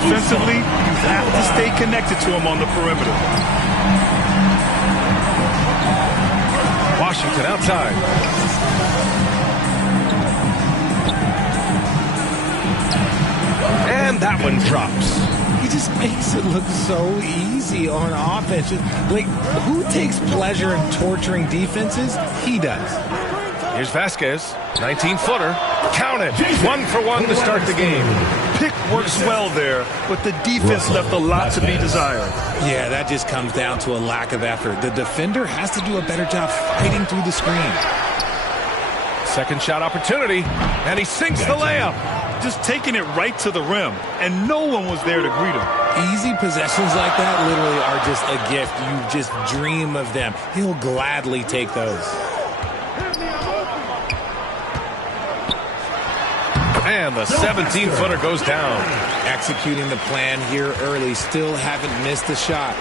Defensively, you have to stay connected to him on the perimeter. Washington outside. And that one drops. He just makes it look so easy on offense. Like, who takes pleasure in torturing defenses? He does. Here's Vasquez, 19-footer. Count it. 1 for 1 to start the game. Pick works well there, but the defense left a lot to be desired. Yeah, that just comes down to a lack of effort. The defender has to do a better job fighting through the screen. Second shot opportunity, and he sinks the layup. Just taking it right to the rim, and no one was there to greet him. Easy possessions like that literally are just a gift. You just dream of them. He'll gladly take those. And the 17-footer goes down. Executing the plan here early. Still haven't missed a shot.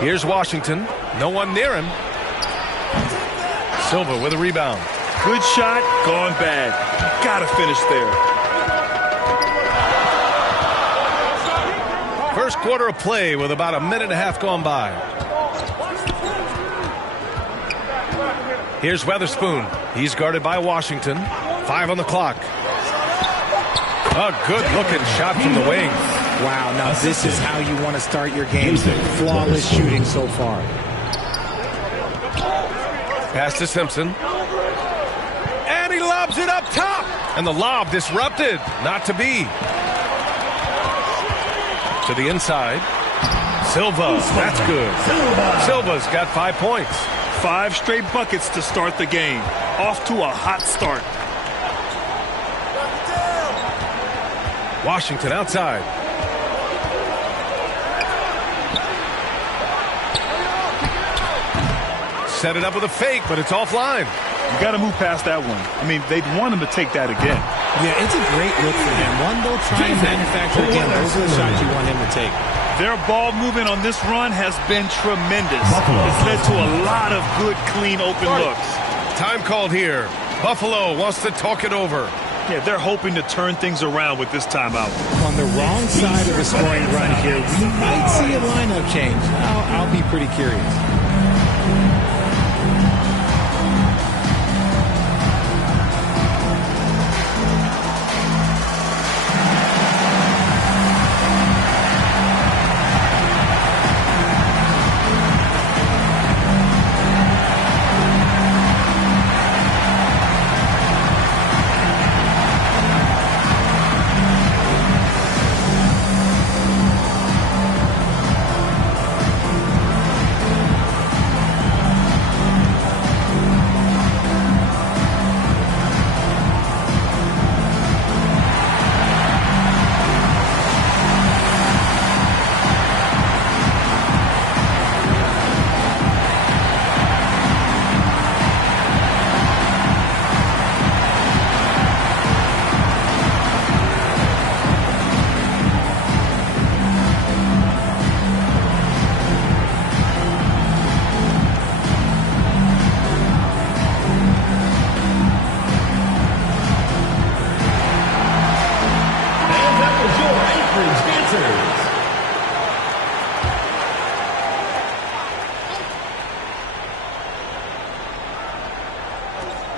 Here's Washington. No one near him. Silva with a rebound. Good shot, gone bad. Gotta finish there. First quarter of play with about a minute and a half gone by. Here's Weatherspoon. He's guarded by Washington. 5 on the clock. A good-looking shot from the wing. Wow, now this is how you want to start your games. Flawless shooting so far. Pass to Simpson. And he lobs it up top. And the lob disrupted. Not to be. To the inside. Silva. That's good. Silva's got 5 points. 5 straight buckets to start the game. Off to a hot start. Washington outside. Set it up with a fake, but it's offline. You got to move past that one. I mean, they'd want him to take that again. Yeah, it's a great look for him. One, they'll try and manufacture again. Those are the shots you want him to take. Their ball movement on this run has been tremendous. It's led to a lot of good, clean, open looks. Time called here. Buffalo wants to talk it over. Yeah, they're hoping to turn things around with this timeout. On the wrong side of a scoring run here, we might see a lineup change. I'll be pretty curious.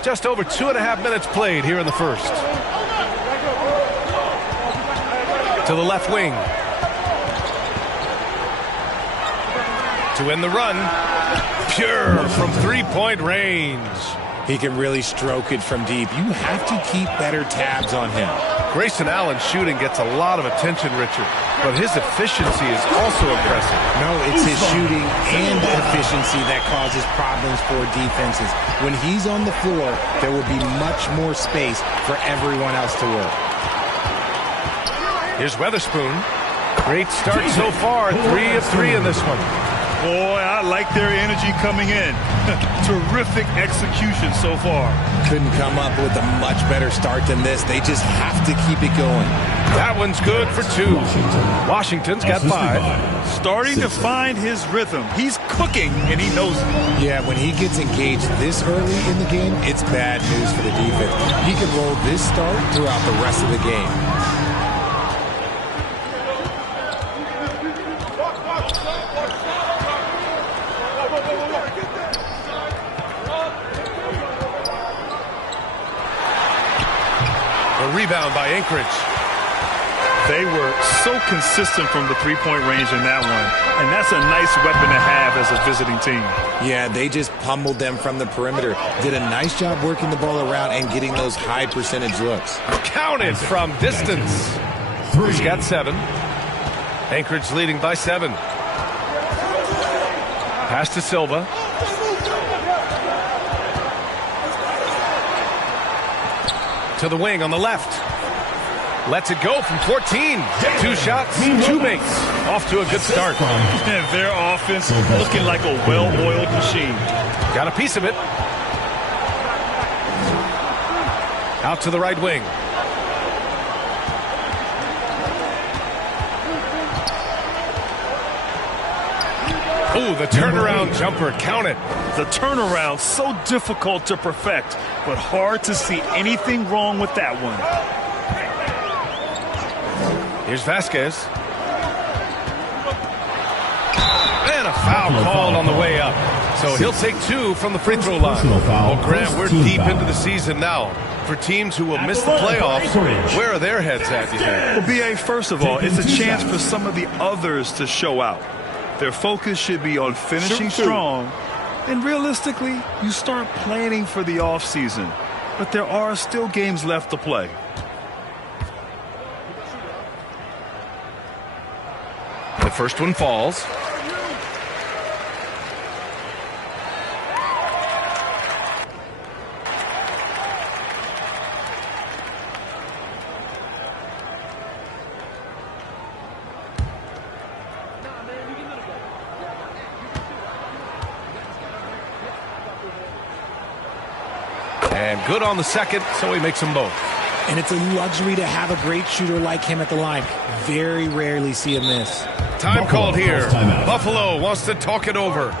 Just over 2.5 minutes played here in the first. To the left wing. To end the run. Pure from three-point range. He can really stroke it from deep. You have to keep better tabs on him. Grayson Allen's shooting gets a lot of attention, Richard, but his efficiency is also impressive. No, it's his shooting and efficiency that causes problems for defenses. When he's on the floor, there will be much more space for everyone else to work. Here's Weatherspoon. Great start so far. 3 of 3 in this one. Boy, I like their energy coming in. Terrific execution so far. Couldn't come up with a much better start than this. They just have to keep it going. That one's good for 2. Washington's got 5. Starting to find his rhythm. He's cooking, and he knows it. Yeah, when he gets engaged this early in the game, it's bad news for the defense. He can roll this start throughout the rest of the game. A rebound by Anchorage. They were so consistent from the three-point range in that one, and that's a nice weapon to have as a visiting team. Yeah, they just pummeled them from the perimeter. Did a nice job working the ball around and getting those high percentage looks. Counted from distance. He's got 7. Anchorage leading by 7. Pass to Silva. To the wing on the left. Lets it go from 14. 2 shots, 2 makes. Off to a good start. And their offense looking like a well-oiled machine. Got a piece of it. Out to the right wing. Ooh, the turnaround jumper, count it. The turnaround, so difficult to perfect, but hard to see anything wrong with that one. Here's Vasquez. And a foul called on the way up. So he'll take 2 from the free throw line. Well, Graham, we're deep into the season now. For teams who will miss the playoffs, where are their heads at, you think? Well, B.A., first of all, it's a chance for some of the others to show out. Their focus should be on finishing strong. And realistically, you start planning for the offseason. But there are still games left to play. The first one falls. And good on the second, so he makes them both. And it's a luxury to have a great shooter like him at the line. Very rarely see him miss. Time called here. Buffalo wants to talk it over.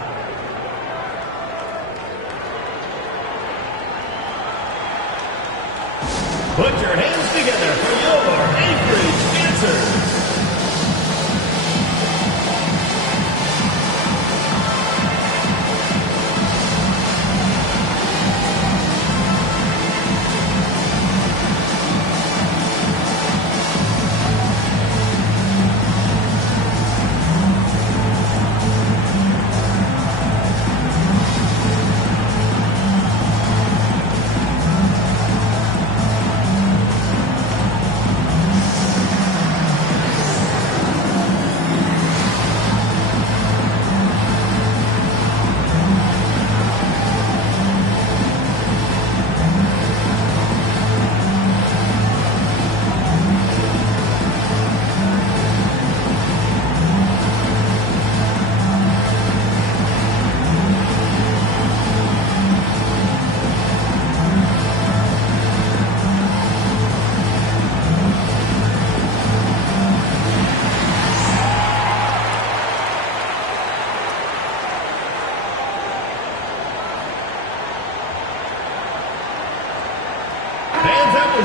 Put your hands together for your Anchorage answers.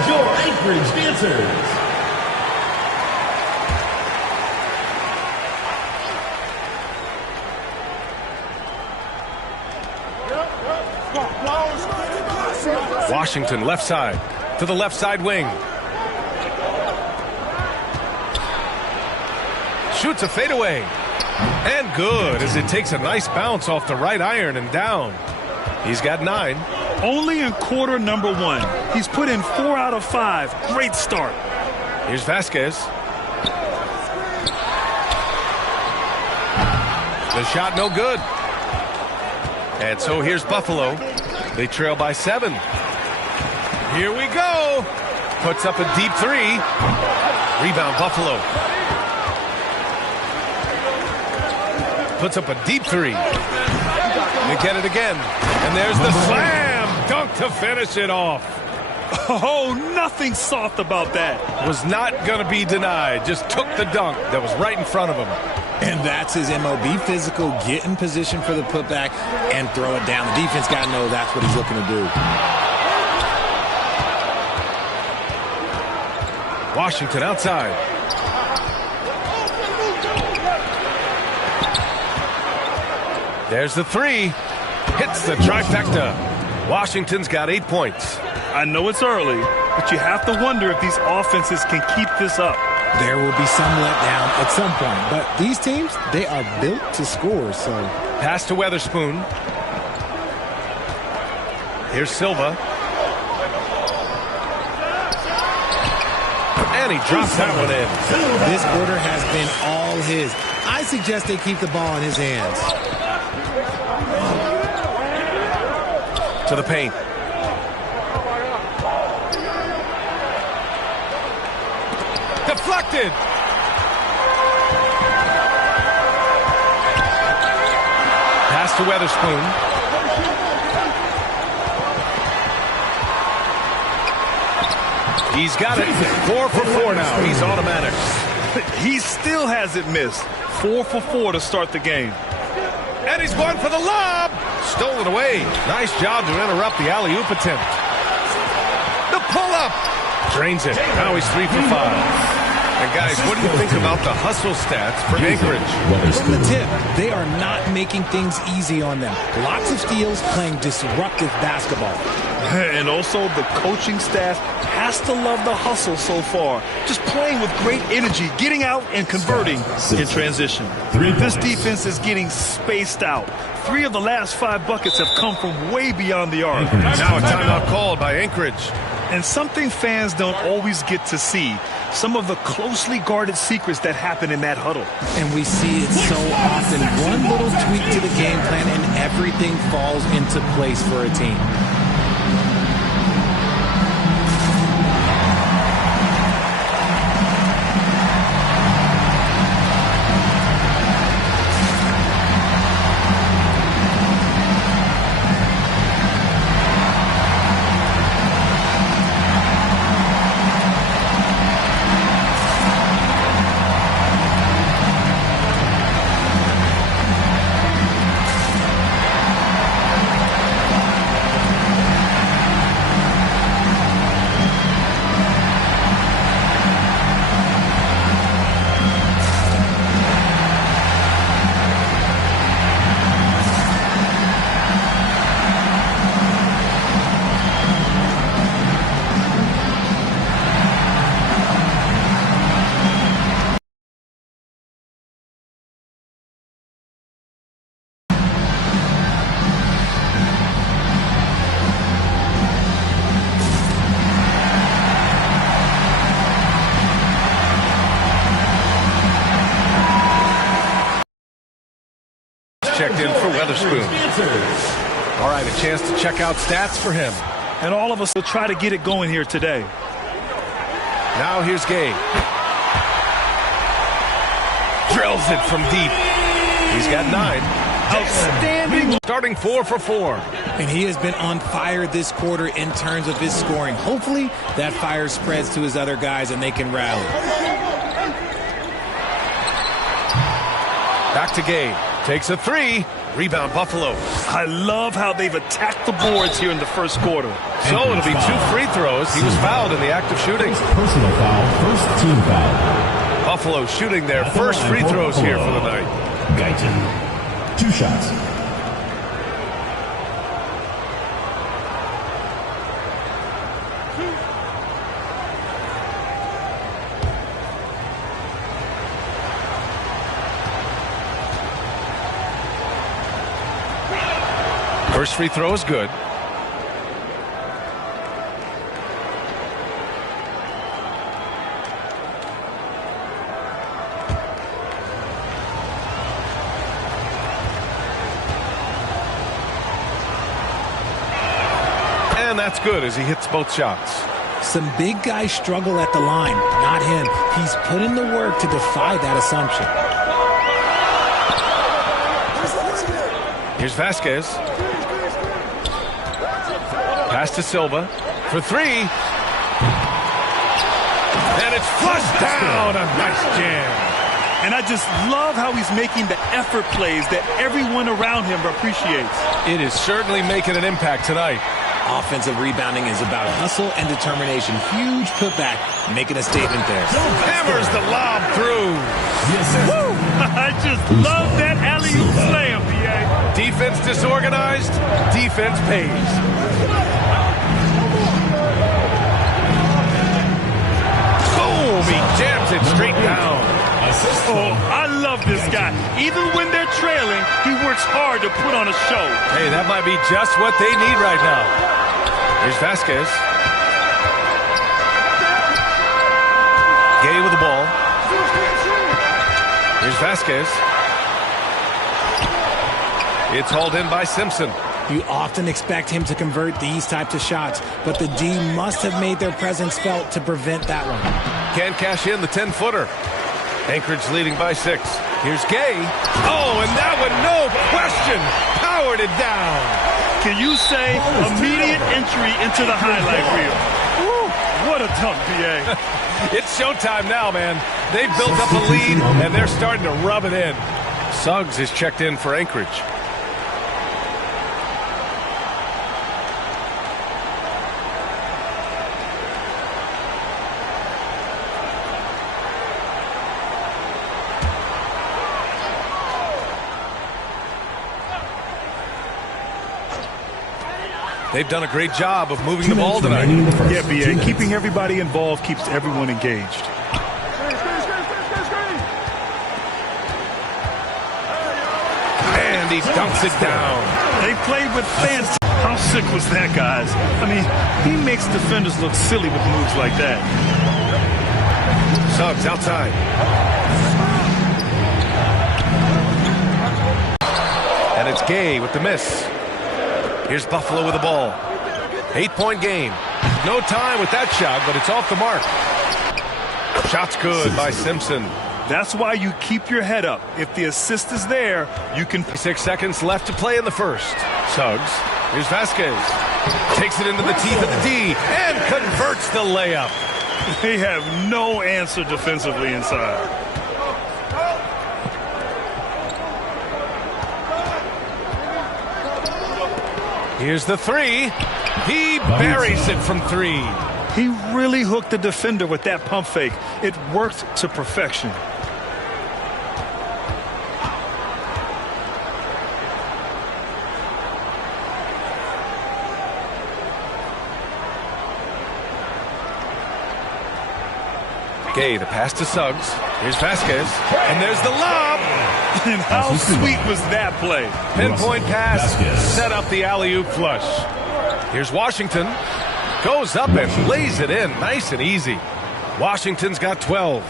Your Anchorage dancers. Washington left side to the left side wing. Shoots a fadeaway. And good as it takes a nice bounce off the right iron and down. He's got 9. Only in quarter number 1. He's put in 4 out of 5. Great start. Here's Vasquez. The shot no good. And so here's Buffalo. They trail by 7. Here we go. Puts up a deep 3. Rebound Buffalo. puts up a deep three. They get it again. And there's the slam dunk to finish it off. Oh, nothing soft about that. Was not going to be denied. Just took the dunk that was right in front of him. And that's his MO. Be physical, get in position for the putback, and throw it down. The defense got to know that's what he's looking to do. Washington outside. There's the three. Hits the trifecta. Washington's got 8 points. I know it's early, but you have to wonder if these offenses can keep this up. There will be some letdown at some point, but these teams, they are built to score, so. Pass to Weatherspoon. Here's Silva. And he drops that one in. This quarter has been all his. I suggest they keep the ball in his hands. To the paint. Deflected. Pass to Weatherspoon. He's got it. 4 for 4 now. He's automatic. He still hasn't missed. 4 for 4 to start the game. And he's going for the lob. Stolen away. Nice job to interrupt the alley-oop attempt. The pull-up. Drains it. Now he's 3 for 5. And guys, what do you think about the hustle stats for Anchorage? From the tip, they are not making things easy on them. Lots of steals, playing disruptive basketball. And also the coaching staff has to love the hustle so far. Just playing with great energy, getting out and converting in transition. This defense is getting spaced out. 3 of the last 5 buckets have come from way beyond the arc. Now a timeout called by Anchorage. And something fans don't always get to see, some of the closely guarded secrets that happen in that huddle. And we see it so often. One little tweak to the game plan and everything falls into place for a team. Checked in for Weatherspoon. All right, a chance to check out stats for him. And all of us will try to get it going here today. Now here's Gay. Drills it from deep. He's got 9. Outstanding. Starting 4 for 4. And he has been on fire this quarter in terms of his scoring. Hopefully that fire spreads to his other guys and they can rally. Back to Gay. Takes a 3. Rebound Buffalo. I love how they've attacked the boards here in the first quarter. So it'll be 2 free throws. He was fouled in the act of shooting. Personal foul, first team foul. Buffalo shooting their first free throws here for the night. Guyton, 2 shots. First free throw is good. And that's good as he hits both shots. Some big guys struggle at the line. Not him. He's put in the work to defy that assumption. Here's Vasquez. Pass to Silva for three. And it's flushed down. A nice jam. And I just love how he's making the effort plays that everyone around him appreciates. It is certainly making an impact tonight. Offensive rebounding is about hustle and determination. Huge putback, making a statement there. Hammers the lob through. Woo! I just love that alley-oop slam, B.A. Defense disorganized, defense pays. Boom! He jams it straight down. Oh, I love this guy. Even when they're trailing, he works hard to put on a show. Hey, that might be just what they need right now. Here's Vasquez. Gay with the ball. Here's Vasquez. It's hauled in by Simpson. You often expect him to convert these types of shots, but the D must have made their presence felt to prevent that one. Can't cash in the 10-footer. Anchorage leading by 6. Here's Gay. Oh, and that one, no question, powered it down. Can you say immediate entry into the highlight reel? Woo, what a dunk, B.A. It's showtime now, man. They've built up a lead, and they're starting to rub it in. Suggs is checked in for Anchorage. They've done a great job of moving the ball tonight. Yeah, B.A. Keeping everybody involved keeps everyone engaged. And he dunks it down. They played with fans. How sick was that, guys? I mean, he makes defenders look silly with moves like that. Suggs outside. And it's Gay with the miss. Here's Buffalo with the ball. 8-point game. No time with that shot, but it's off the mark. Shot's good by Simpson. That's why you keep your head up. If the assist is there, you can... 6 seconds left to play in the first. Suggs. Here's Vasquez. Takes it into the teeth of the D and converts the layup. They have no answer defensively inside. Here's the three. He buries it from 3. He really hooked the defender with that pump fake. It worked to perfection. Gay, the pass to Suggs. Here's Vasquez. And there's the lob. And how sweet was that play? Pinpoint pass. Set up the alley-oop flush. Here's Washington. Goes up and lays it in. Nice and easy. Washington's got 12.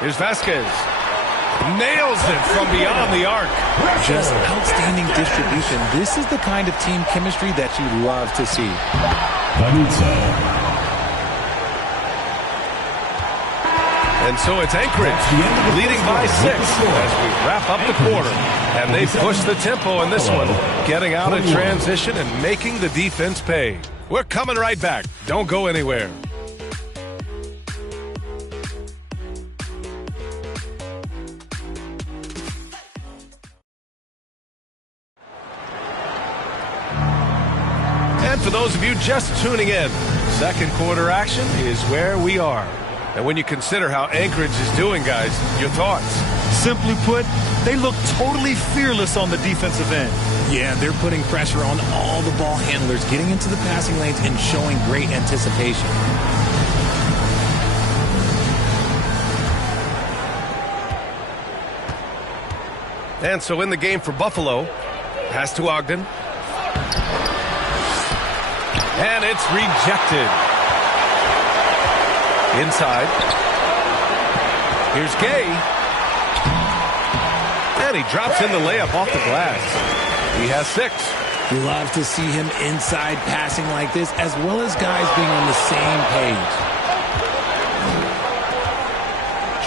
Here's Vasquez. Nails it from beyond the arc. Just outstanding distribution. This is the kind of team chemistry that you love to see. And so it's Anchorage leading by 6 as we wrap up the quarter. And they push the tempo in this one, getting out of transition and making the defense pay. We're coming right back. Don't go anywhere. And for those of you just tuning in, second quarter action is where we are. And when you consider how Anchorage is doing, guys, your thoughts? Simply put, they look totally fearless on the defensive end. Yeah, they're putting pressure on all the ball handlers, getting into the passing lanes and showing great anticipation. And so in the game for Buffalo, pass to Ogden. And it's rejected. Inside. Here's Gay. And he drops in the layup off the glass. He has 6. Love to see him inside passing like this, as well as guys being on the same page.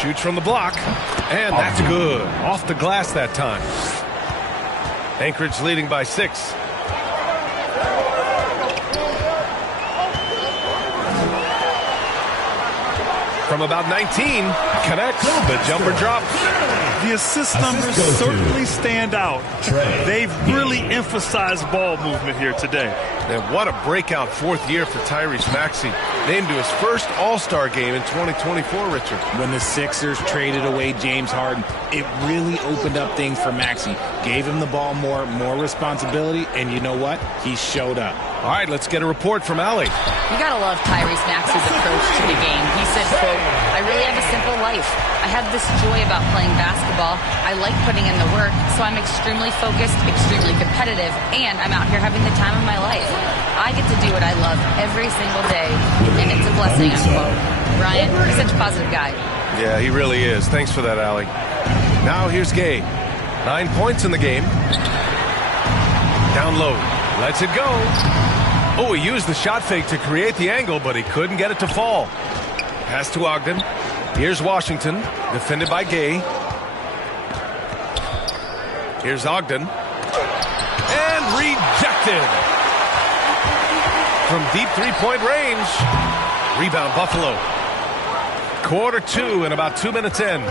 Shoots from the block. And that's good. Off the glass that time. Anchorage leading by 6. From about 19, connects the jumper drop. The assist numbers certainly stand out. They've really emphasized ball movement here today. And what a breakout 4th year for Tyrese Maxey. Named to his first All-Star game in 2024, Richard. When the Sixers traded away James Harden, it really opened up things for Maxey. Gave him the ball more responsibility, and you know what? He showed up. All right, let's get a report from Allie. You gotta love Tyrese Maxey's approach to the game. He said, quote, "I really have a simple life. I have this joy about playing basketball. I like putting in the work, so I'm extremely focused, extremely competitive, and I'm out here having the time of my life. I get to do what I love every single day, and it's a blessing," unquote. Ryan, he's such a positive guy. Yeah, he really is. Thanks for that, Allie. Now here's Gay. 9 points in the game. Down low. Lets it go. Oh, he used the shot fake to create the angle, but he couldn't get it to fall. Pass to Ogden. Here's Washington, defended by Gay. Here's Ogden. And rejected. From deep three-point range. Rebound, Buffalo. Quarter 2 and about 2 minutes in.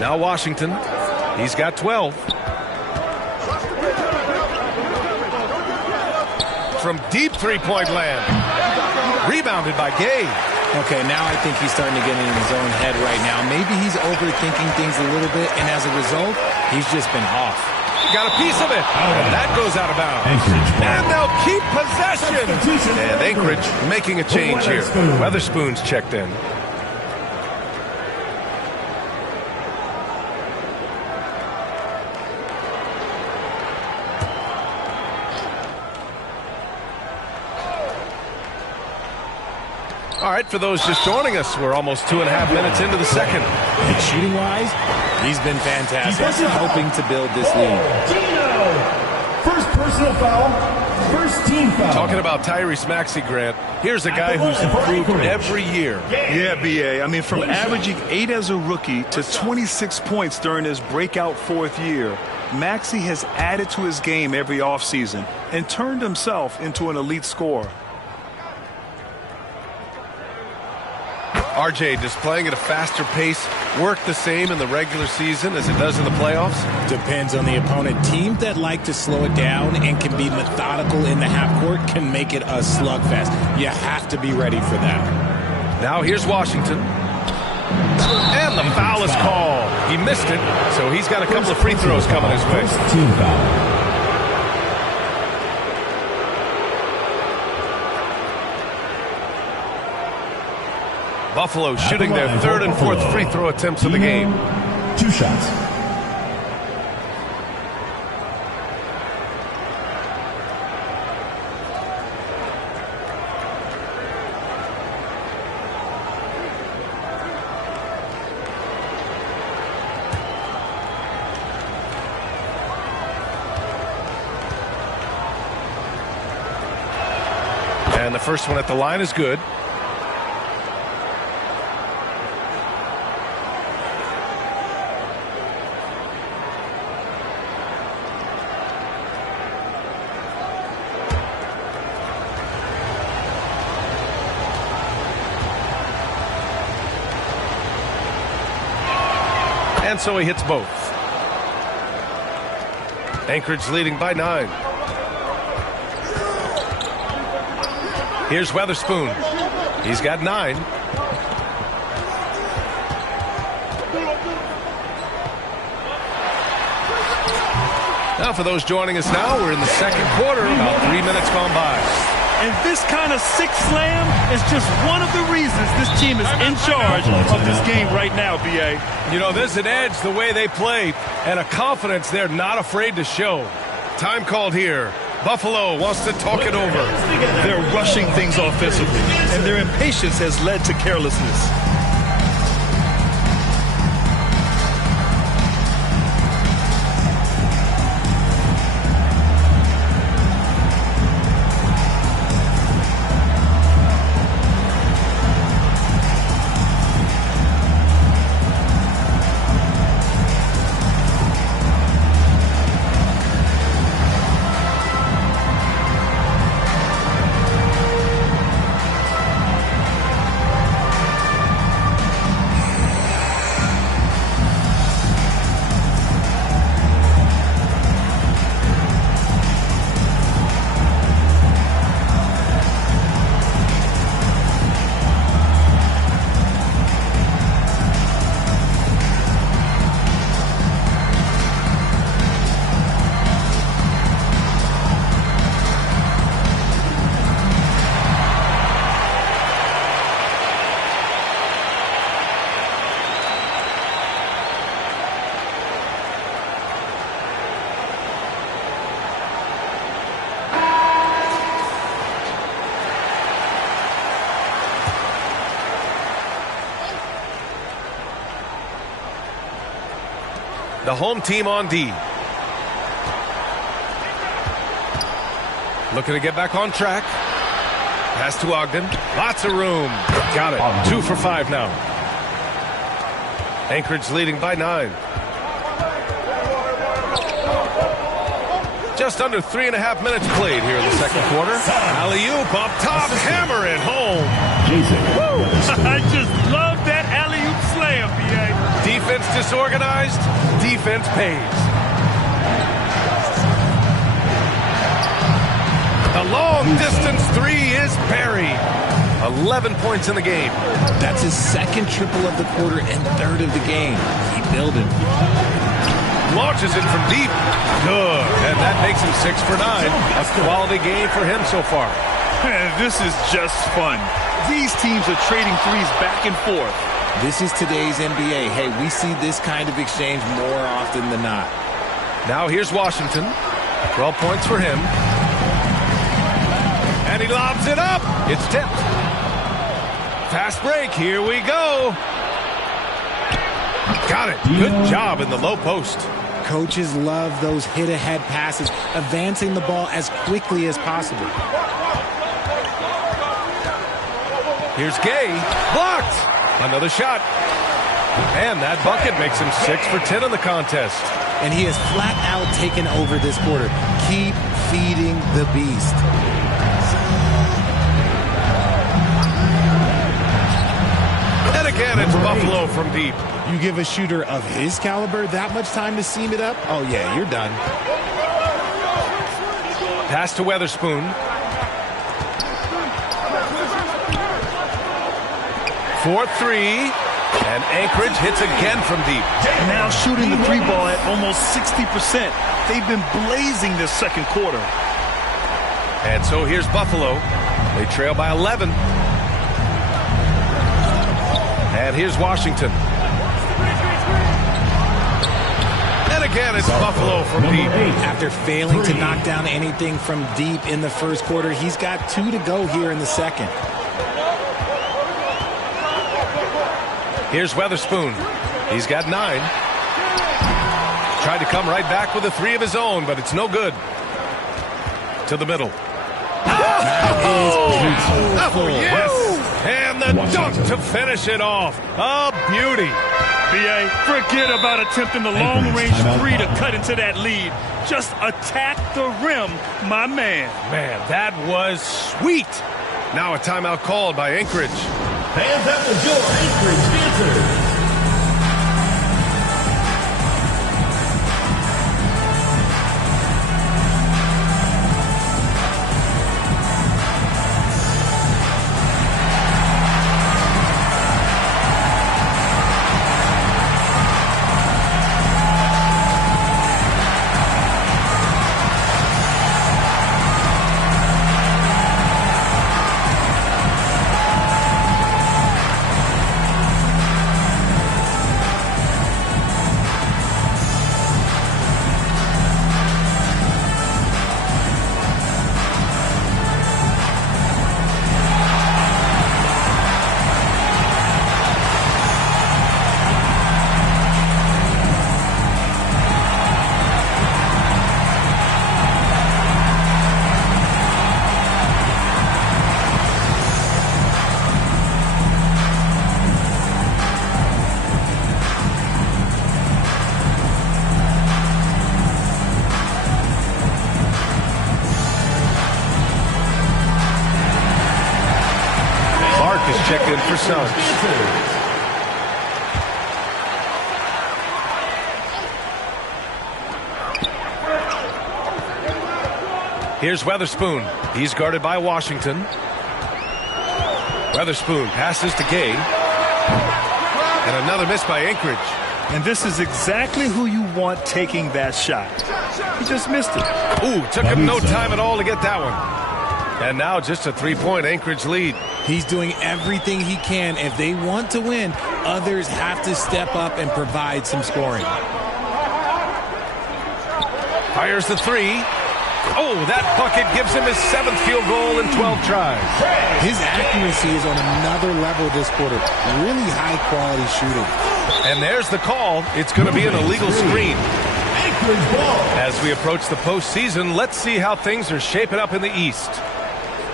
Now Washington. He's got 12. From deep three-point land. Rebounded by Gay. Okay, now I think he's starting to get in his own head right now. Maybe he's overthinking things a little bit, and as a result, he's just been off. Got a piece of it, and that goes out of bounds. And they'll keep possession. And Anchorage making a change here. Weatherspoon's checked in. All right, for those just joining us, we're almost 2.5 minutes into the second. And shooting-wise, he's been fantastic, helping to build this lead. Gino, first personal foul, first team foul. Talking about Tyrese Maxey, Grant, here's a guy who's improved every year. Yeah, B.A. I mean, from averaging 8 as a rookie to 26 points during his breakout 4th year, Maxey has added to his game every offseason and turned himself into an elite scorer. RJ, does playing at a faster pace work the same in the regular season as it does in the playoffs? Depends on the opponent. Teams that like to slow it down and can be methodical in the half court can make it a slugfest. You have to be ready for that. Now here's Washington. And the foul is called. He missed it, so he's got a couple of free throws coming his way. Team foul. Buffalo shooting their 3rd and 4th free throw attempts of the game. 2 shots. And the first one at the line is good. And so he hits both. Anchorage leading by 9. Here's Weatherspoon. He's got 9. Now for those joining us now, we're in the second quarter, about 3 minutes gone by. And this kind of six slam is just one of the reasons this team is in charge of this game right now, B.A. You know, there's an edge the way they play and a confidence they're not afraid to show. Time called here. Buffalo wants to talk it over. They're rushing things offensively, and their impatience has led to carelessness. The home team on D. Looking to get back on track. Pass to Ogden. Lots of room. Got it. 2 for 5 now. Anchorage leading by 9. Just under 3.5 minutes played here in the second quarter. Alley-oop up top. Hammer it home. I just love that alley-oop slam, B.A. Defense disorganized. Defense pays. The long-distance 3 is buried. 11 points in the game. That's his second triple of the quarter and third of the game. Keep building. Launches it from deep. Good. And that makes him 6 for 9. A quality game for him so far. This is just fun. These teams are trading threes back and forth. This is today's NBA. Hey, we see this kind of exchange more often than not. Now here's Washington. 12 points for him. And he lobs it up. It's tipped. Fast break. Here we go. Got it. Good job in the low post. Coaches love those hit-ahead passes, advancing the ball as quickly as possible. Here's Gay. Blocked. Another shot. And that bucket makes him 6 for 10 in the contest. And he has flat out taken over this quarter. Keep feeding the beast. And again, it's Buffalo from deep. You give a shooter of his caliber that much time to seam it up? Oh, yeah, you're done. Pass to Weatherspoon. 4-3. And Anchorage hits again from deep. Now shooting the 3 ball at almost 60%. They've been blazing this second quarter. And so here's Buffalo. They trail by 11. And here's Washington. And again, it's Buffalo from deep. After failing to knock down anything from deep in the first quarter, he's got 2 to go here in the second. Here's Weatherspoon. He's got 9. Tried to come right back with a 3 of his own, but it's no good. To the middle. Oh, yes! And the dunk to finish it off. A beauty. B.A., forget about attempting the long-range 3 to cut into that lead. Just attack the rim, my man. Man, that was sweet. Now a timeout called by Anchorage. Fans at the door, Anchorage Panthers. Checked in for Suggs. Here's Weatherspoon. He's guarded by Washington. Weatherspoon passes to Gay. And another miss by Anchorage. And this is exactly who you want taking that shot. He just missed it. Ooh, took him no time at all to get that one. And now just a 3-point Anchorage lead. He's doing everything he can. If they want to win, others have to step up and provide some scoring. Fires the 3. Oh, that bucket gives him his 7th field goal in 12 tries. His accuracy is on another level this quarter. Really high-quality shooting. And there's the call. It's going to be an illegal screen. As we approach the postseason, let's see how things are shaping up in the East.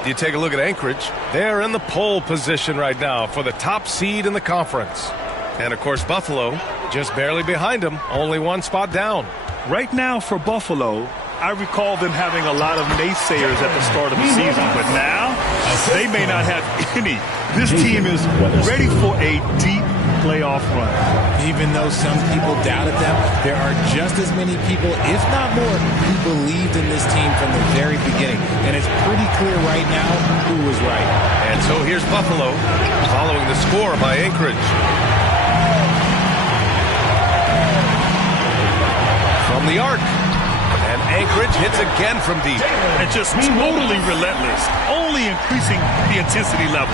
You take a look at Anchorage. They're in the pole position right now for the top seed in the conference. And, of course, Buffalo just barely behind them, only 1 spot down. Right now for Buffalo, I recall them having a lot of naysayers at the start of the season, but now they may not have any. This team is ready for a deep playoff run. Even though some people doubted them, there are just as many people, if not more, who believed in this team from the very beginning. And it's pretty clear right now who was right. And so here's Buffalo following the score by Anchorage. From the arc. And Anchorage hits again from deep. And just totally relentless, only increasing the intensity level.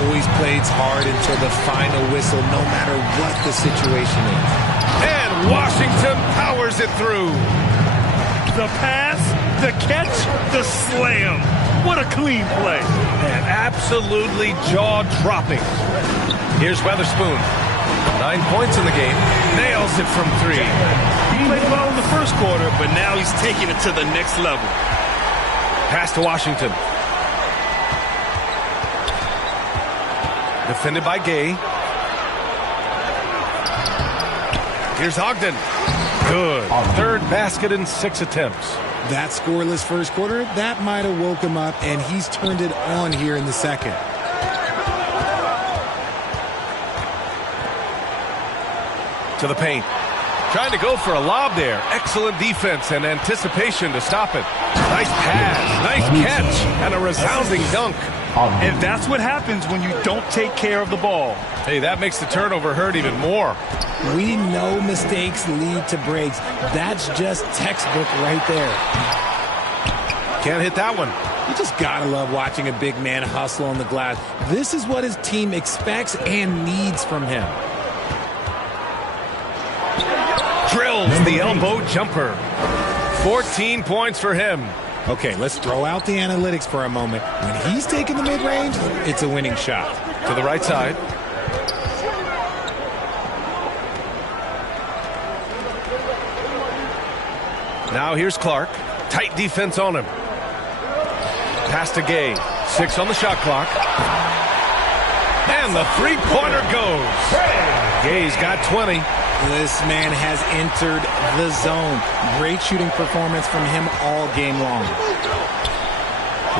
Always plays hard until the final whistle, no matter what the situation is. And Washington powers it through. The pass, the catch, the slam. What a clean play. And absolutely jaw-dropping. Here's Weatherspoon. 9 points in the game. Nails it from 3. He played well in the first quarter, but now he's taking it to the next level. Pass to Washington. Defended by Gay. Here's Ogden. Good. 3rd basket in 6 attempts. That scoreless first quarter, that might have woke him up, and he's turned it on here in the second. To the paint. Trying to go for a lob there. Excellent defense and anticipation to stop it. Nice pass, nice catch, and a resounding dunk. And that's what happens when you don't take care of the ball. Hey, that makes the turnover hurt even more. We know mistakes lead to breaks. That's just textbook right there. Can't hit that one. You just gotta love watching a big man hustle on the glass. This is what his team expects and needs from him. Drills the elbow jumper. 14 points for him. Okay, let's throw out the analytics for a moment. When he's taking the mid-range, it's a winning shot. To the right side. Now here's Clark. Tight defense on him. Pass to Gay. 6 on the shot clock. And the three-pointer goes. Gay's got 20. This man has entered the zone. Great shooting performance from him all game long.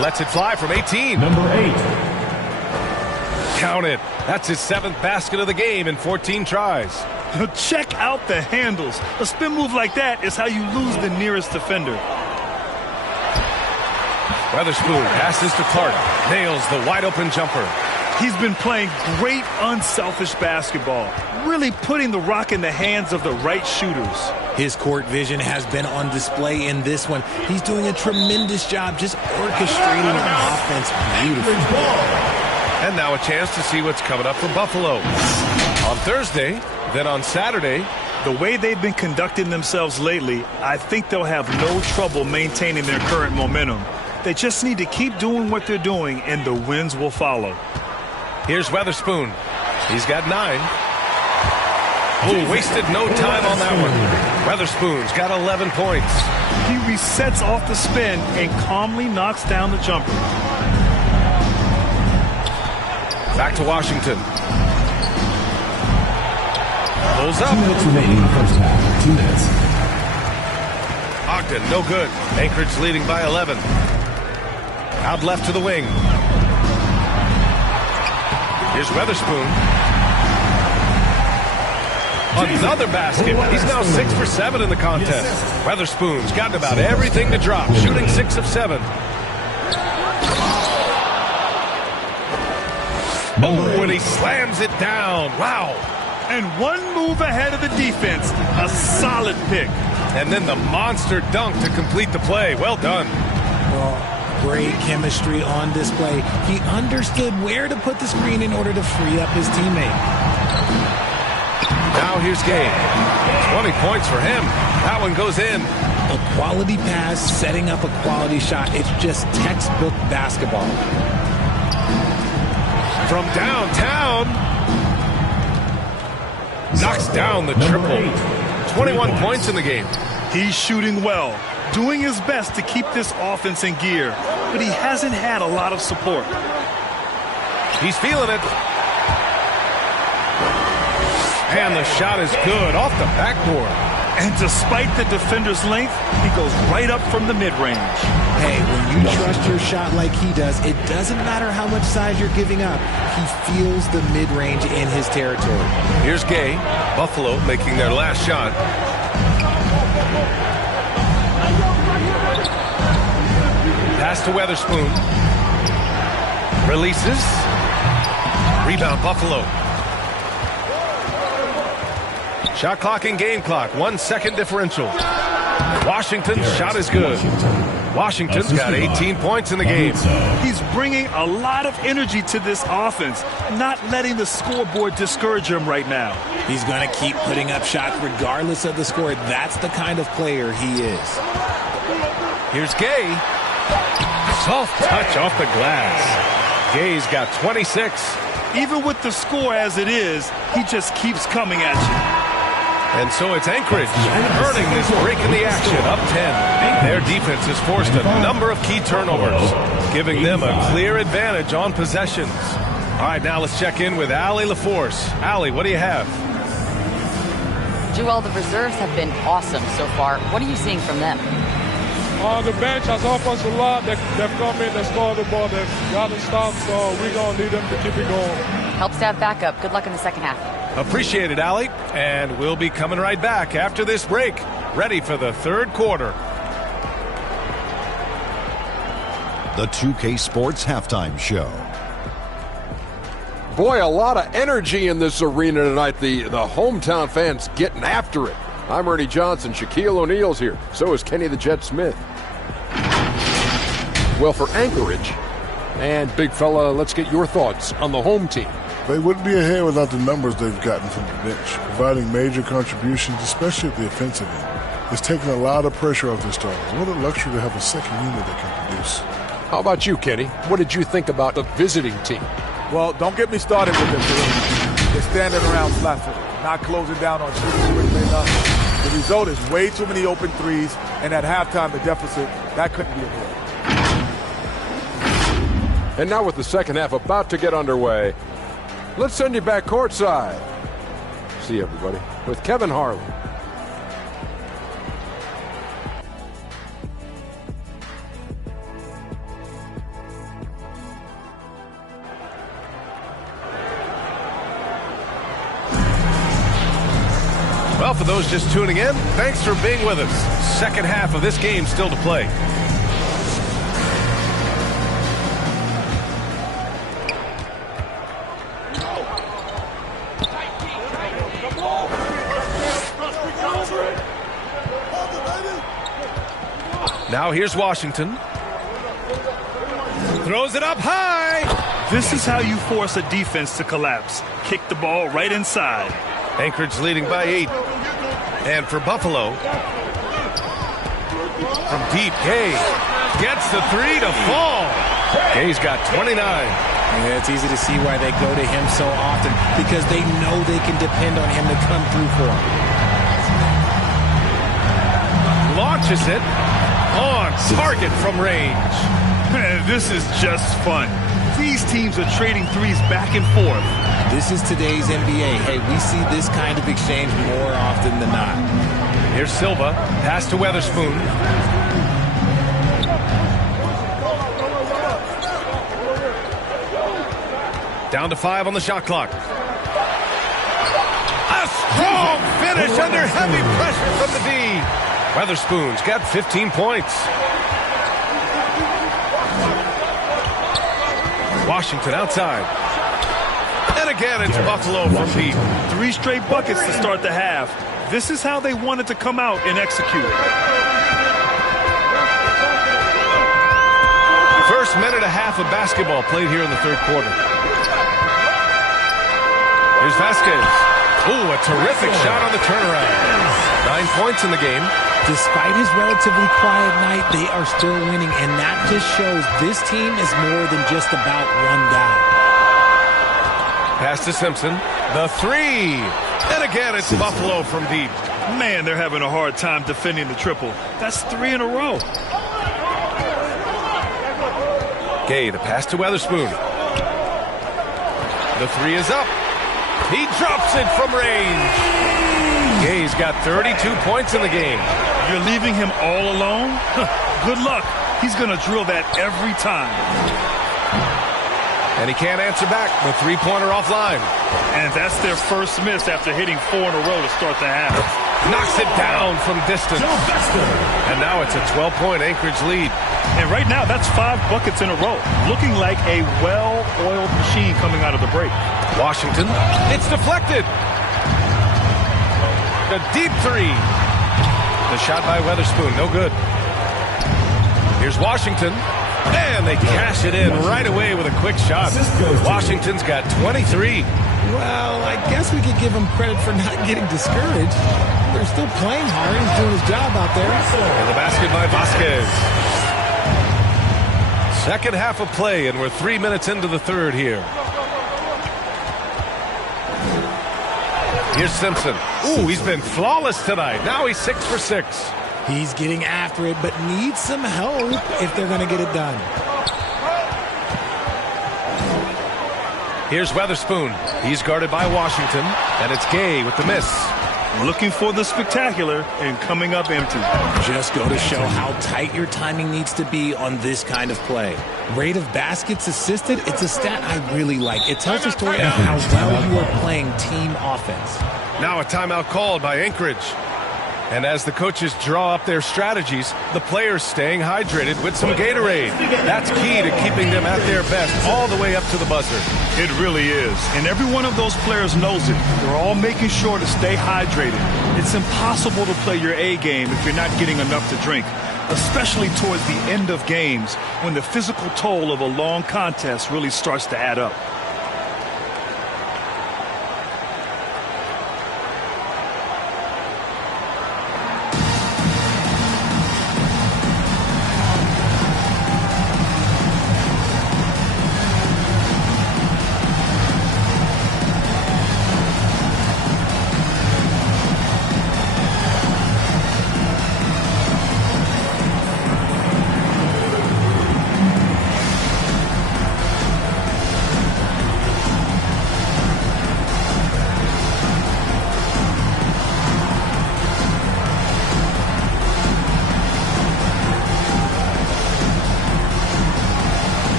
Lets it fly from 18. Number 8. Count it. That's his 7th basket of the game in 14 tries. Check out the handles. A spin move like that is how you lose the nearest defender. Weatherspoon passes to Clark. Nails the wide-open jumper. He's been playing great unselfish basketball, really putting the rock in the hands of the right shooters. His court vision has been on display in this one. He's doing a tremendous job just orchestrating an offense beautifully. And now a chance to see what's coming up for Buffalo. On Thursday, then on Saturday. The way they've been conducting themselves lately, I think they'll have no trouble maintaining their current momentum. They just need to keep doing what they're doing, and the wins will follow. Here's Weatherspoon. He's got 9. Oh, wasted no time on that one. Weatherspoon's got 11 points. He resets off the spin and calmly knocks down the jumper. Back to Washington. Pulls up. 2 minutes remaining in the first half. 2 minutes. Ogden, no good. Anchorage leading by 11. Out left to the wing. Here's Weatherspoon. Another basket. He's now 6 for 7 in the contest. Weatherspoon's gotten about everything to drop, shooting 6 of 7. Oh, and he slams it down. Wow. And one move ahead of the defense. A solid pick. And then the monster dunk to complete the play. Well done. Great chemistry on display. He understood where to put the screen in order to free up his teammate. Now here's Gay. 20 points for him. That one goes in. A quality pass, setting up a quality shot. It's just textbook basketball. From downtown. Knocks down the triple. 21 points in the game. He's shooting well, doing his best to keep this offense in gear, but he hasn't had a lot of support. He's feeling it. And the shot is good off the backboard. And despite the defender's length, he goes right up from the mid-range. Hey, when you trust your shot like he does, it doesn't matter how much size you're giving up. He feels the mid-range in his territory. Here's Gay. Buffalo making their last shot. Pass to Weatherspoon. Releases. Rebound, Buffalo. Shot clock and game clock. 1 second differential. Washington's shot is good. Washington's got 18 points in the game. He's bringing a lot of energy to this offense, not letting the scoreboard discourage him right now. He's going to keep putting up shots regardless of the score. That's the kind of player he is. Here's Gay. Soft touch off the glass. Gay's got 26. Even with the score as it is, he just keeps coming at you. And so it's Anchorage earning this break in the action, up 10. Their defense has forced a number of key turnovers, giving them a clear advantage on possessions. All right, now let's check in with Allie LaForce. Allie, what do you have? Joel, the reserves have been awesome so far. What are you seeing from them? On the bench, as offensive line, they've come in, they scored the ball, they've got to stop, so we're going to need them to keep it going. Helps to have backup. Good luck in the second half. Appreciate it, Allie. And we'll be coming right back after this break, ready for the third quarter. The 2K Sports Halftime Show. Boy, a lot of energy in this arena tonight. The hometown fans getting after it. I'm Ernie Johnson. Shaquille O'Neal's here. So is Kenny the Jet Smith. Well, for Anchorage, and big fella, let's get your thoughts on the home team. They wouldn't be ahead without the numbers they've gotten from the bench, providing major contributions, especially at the offensive end. It's taken a lot of pressure off their starters. What a luxury to have a second unit that can produce. How about you, Kenny? What did you think about the visiting team? Well, don't get me started with them. They're standing around flat-footed, not closing down on shooting quickly enough. The result is way too many open threes, and at halftime, the deficit, that couldn't be avoided. And now with the second half about to get underway, let's send you back courtside. See you, everybody, with Kevin Harlan. Well, for those just tuning in, thanks for being with us. Second half of this game still to play. Now here's Washington. Throws it up high. This is how you force a defense to collapse. Kick the ball right inside. Anchorage leading by 8. And for Buffalo, from deep, Gay gets the three to fall. Gay's got 29. Yeah, it's easy to see why they go to him so often, because they know they can depend on him to come through for them. Launches it on target from range. Man, this is just fun. These teams are trading threes back and forth. This is today's NBA. Hey, we see this kind of exchange more often than not. Here's Silva. Pass to Weatherspoon. Down to 5 on the shot clock. A strong finish under heavy pressure from the D. Weatherspoon's got 15 points. Washington outside. And again, it's Buffalo from deep. 3 straight buckets to start the half. This is how they wanted to come out and execute. First minute and a half of basketball played here in the third quarter. Here's Vasquez. Ooh, a terrific shot on the turnaround. 9 points in the game. Despite his relatively quiet night, they are still winning, and that just shows this team is more than just about one guy. Pass to Simpson. The three. And again, it's Buffalo from deep. Man, they're having a hard time defending the triple. That's 3 in a row. Gay, the pass to Weatherspoon. The three is up. He drops it from range. Gay's got 32 points in the game. You're leaving him all alone? Good luck. He's going to drill that every time. And he can't answer back. The three-pointer offline. And that's their first miss after hitting 4 in a row to start the half. Knocks it down from distance. And now it's a 12-point Anchorage lead. And right now, that's 5 buckets in a row. Looking like a well-oiled machine coming out of the break. Washington. It's deflected. The deep three. The shot by Weatherspoon. No good. Here's Washington. And they cash it in right away with a quick shot. Washington's got 23. Well, I guess we could give him credit for not getting discouraged. They're still playing hard. He's doing his job out there. And the basket by Vasquez. Second half of play, and we're 3 minutes into the third here. Here's Simpson. Ooh, he's been flawless tonight. Now he's 6 for 6. He's getting after it, but needs some help if they're going to get it done. Here's Weatherspoon. He's guarded by Washington, and it's Gay with the miss. Looking for the spectacular and coming up empty. Just go to show how tight your timing needs to be on this kind of play. Rate of baskets assisted, it's a stat I really like. It tells a story of how well you are playing team offense. Now a timeout called by Anchorage. And as the coaches draw up their strategies, the players staying hydrated with some Gatorade. That's key to keeping them at their best all the way up to the buzzer. It really is. And every one of those players knows it. They're all making sure to stay hydrated. It's impossible to play your A game if you're not getting enough to drink, especially towards the end of games when the physical toll of a long contest really starts to add up.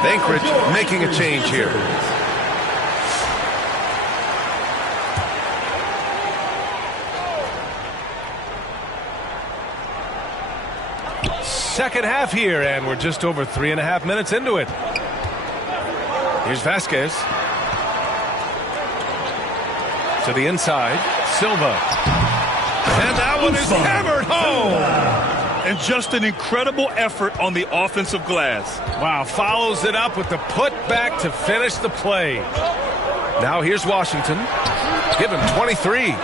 Anchorage making a change here. Second half here, and we're just over 3.5 minutes into it. Here's Vasquez. To the inside, Silva. And that one is hammered home. And just an incredible effort on the offensive glass. Wow, follows it up with the putback to finish the play. Now here's Washington. Give him 23.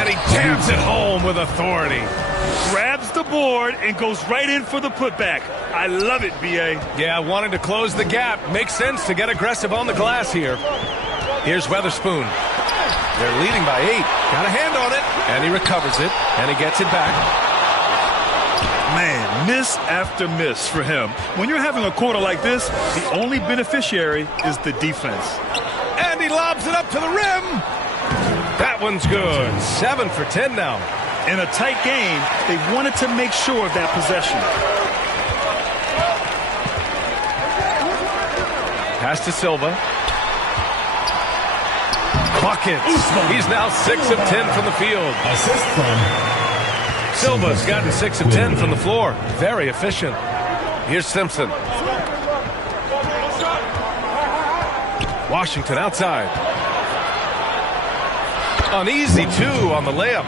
And he jams it home with authority. Grabs the board and goes right in for the putback. I love it, B.A. Yeah, wanting to close the gap. Makes sense to get aggressive on the glass here. Here's Weatherspoon. They're leading by 8. Got a hand on it. And he recovers it. And he gets it back. Man, miss after miss for him. When you're having a quarter like this, the only beneficiary is the defense. And he lobs it up to the rim. That one's good. 7 for 10 now. In a tight game, they wanted to make sure of that possession. Pass to Silva. Buckets. He's now 6 of 10 from the field. Assist from Silva's gotten 6 of 10 from the floor. Very efficient. Here's Simpson. Washington outside. An easy 2 on the layup.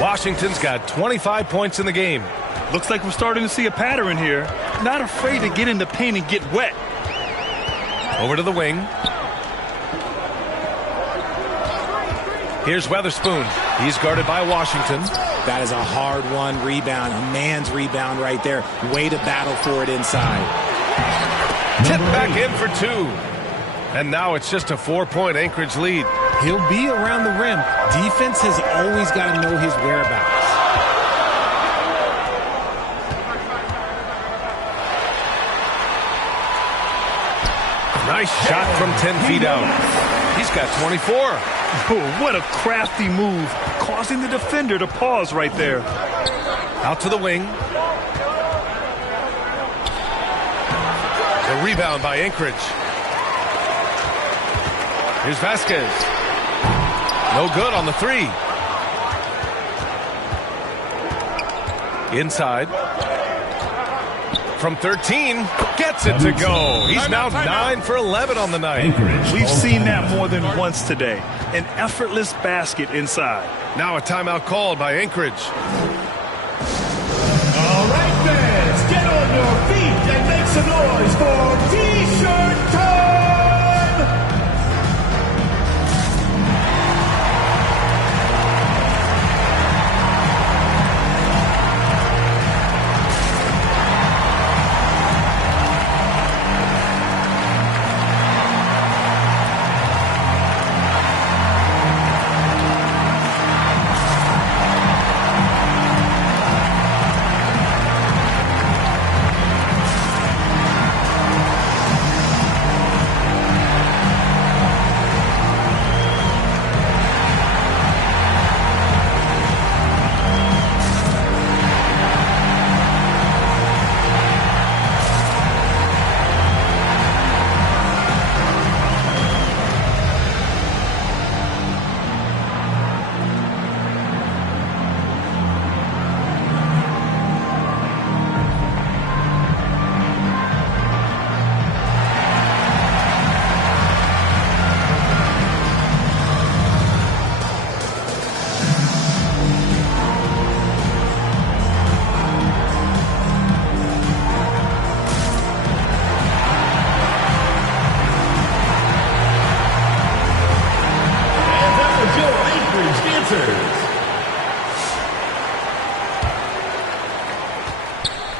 Washington's got 25 points in the game. Looks like we're starting to see a pattern here. Not afraid to get in the paint and get wet. Over to the wing. Here's Weatherspoon. He's guarded by Washington. That is a hard-won rebound, a man's rebound right there. Way to battle for it inside. Tip back in for 2. And now it's just a 4-point Anchorage lead. He'll be around the rim. Defense has always got to know his whereabouts. Nice shot from 10 feet out. He's got 24. Oh, what a crafty move, causing the defender to pause right there. Out to the wing. The rebound by Anchorage. Here's Vasquez. No good on the 3. Inside. From 13, gets it to go. He's now 9 for 11 on the night. We've seen that more than once today. An effortless basket inside. Now a timeout called by Anchorage. All right, fans, get on your feet and make some noise for T-shirt time!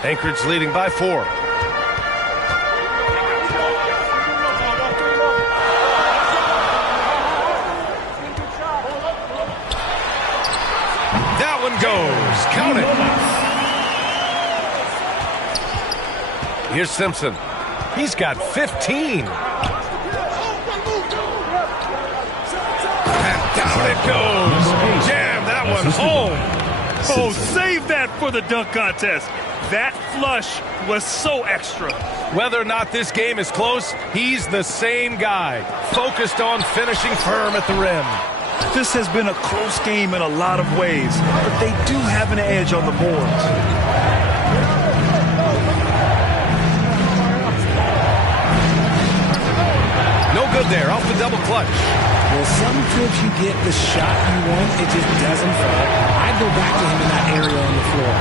Anchorage leading by 4. That one goes. Count it. Here's Simpson. He's got 15. And down it goes. Jam that one home. Oh, save that for the dunk contest. That flush was so extra. Whether or not this game is close, he's the same guy, focused on finishing firm at the rim. This has been a close game in a lot of ways, but they do have an edge on the boards. No good there, off the double clutch. Well, some trips you get the shot you want, it just doesn't fall. I'd go back to him in that area on the floor.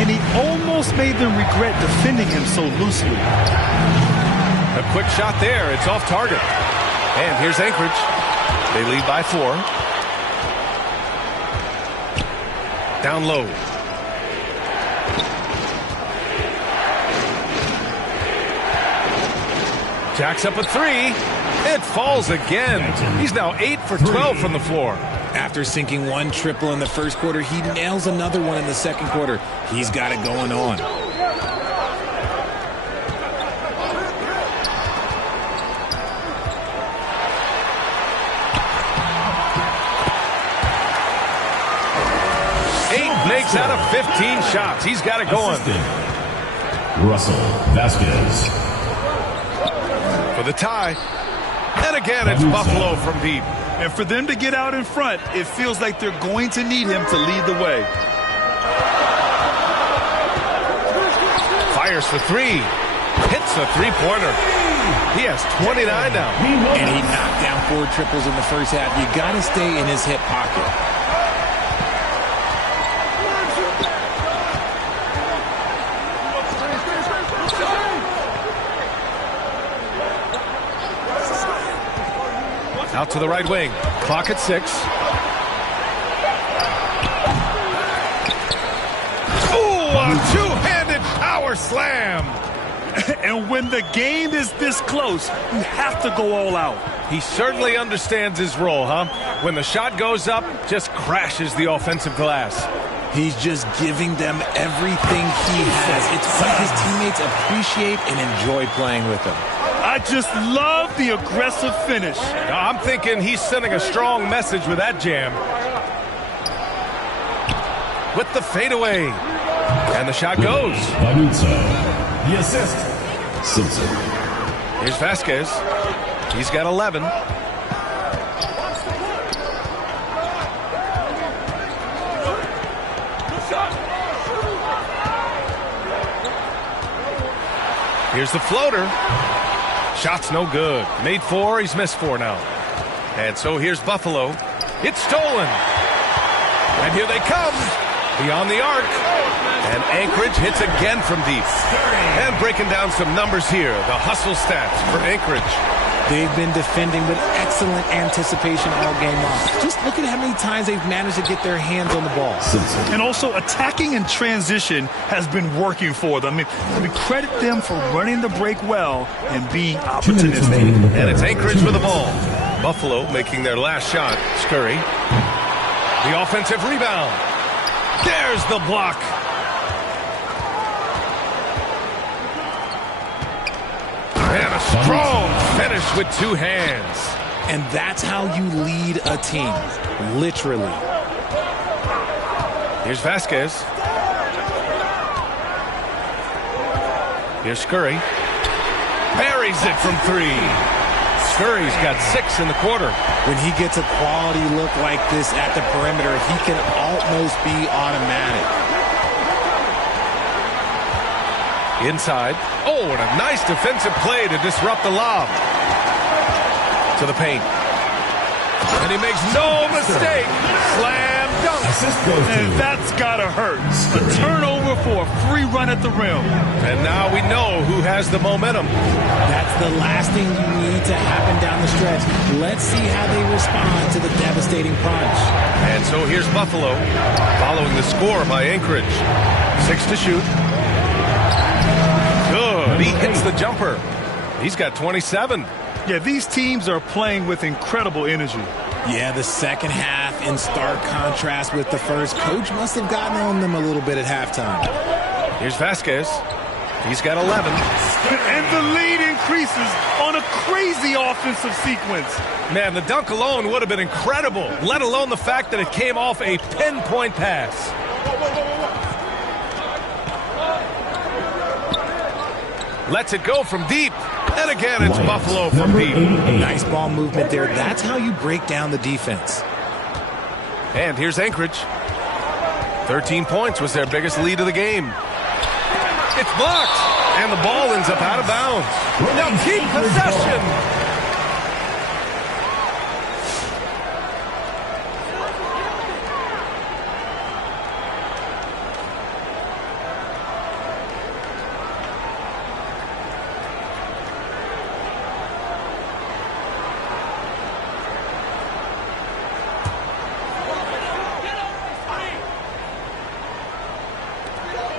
And he almost made them regret defending him so loosely. A quick shot there, it's off target. And here's Anchorage. They lead by 4. Down low. Jacks up a 3. It falls again. He's now 8 for 12 from the floor. After sinking one triple in the first quarter, he nails another one in the second quarter. He's got it going on. Makes out of 15 shots. He's got it going. Russell Vasquez. For the tie. And again, it's Buffalo from deep. And for them to get out in front, it feels like they're going to need him to lead the way. Fires for 3. Hits a three-pointer. He has 29 now. And he knocked down 4 triples in the first half. You got to stay in his hip pocket. Out to the right wing. Clock at 6. Oh, a two-handed power slam. And when the game is this close, you have to go all out. He certainly understands his role, huh? When the shot goes up, just crashes the offensive glass. He's just giving them everything he has. It's what his teammates appreciate and enjoy playing with him. I just love the aggressive finish. I'm thinking he's sending a strong message with that jam. With the fadeaway. And the shot goes. The assist. Simpson. Here's Vasquez. He's got 11. Here's the floater. Shot's no good. Made 4, he's missed 4 now. And so here's Buffalo. It's stolen. And here they come. Beyond the arc. And Anchorage hits again from deep. And breaking down some numbers here. The hustle stats for Anchorage. They've been defending with excellent anticipation all game long. Just look at how many times they've managed to get their hands on the ball. And also attacking in transition has been working for them. I mean, credit them for running the break well and being opportunistic. And it's Anchorage with the ball. Buffalo making their last shot. Scurry. The offensive rebound. There's the block. And a strong finish with 2 hands. And that's how you lead a team. Literally. Here's Vasquez. Here's Scurry. Buries it from 3. Scurry's got 6 in the quarter. When he gets a quality look like this at the perimeter, he can almost be automatic. Inside. Oh, and a nice defensive play to disrupt the lob. To the paint. And he makes no mistake. Slam dunk. And that's gotta hurt. A turnover for a free run at the rim. And now we know who has the momentum. That's the last thing you need to happen down the stretch. Let's see how they respond to the devastating punch. And so here's Buffalo following the score by Anchorage. 6 to shoot. Good. He hits the jumper. He's got 27. Yeah, these teams are playing with incredible energy. Yeah, the second half in stark contrast with the first. Coach must have gotten on them a little bit at halftime. Here's Vasquez. He's got 11. And the lead increases on a crazy offensive sequence. Man, the dunk alone would have been incredible, let alone the fact that it came off a pinpoint pass. Lets it go from deep. And again, it's Buffalo from deep. Nice ball movement there. That's how you break down the defense. And here's Anchorage. 13 points was their biggest lead of the game. It's blocked. And the ball ends up out of bounds. Now keep possession.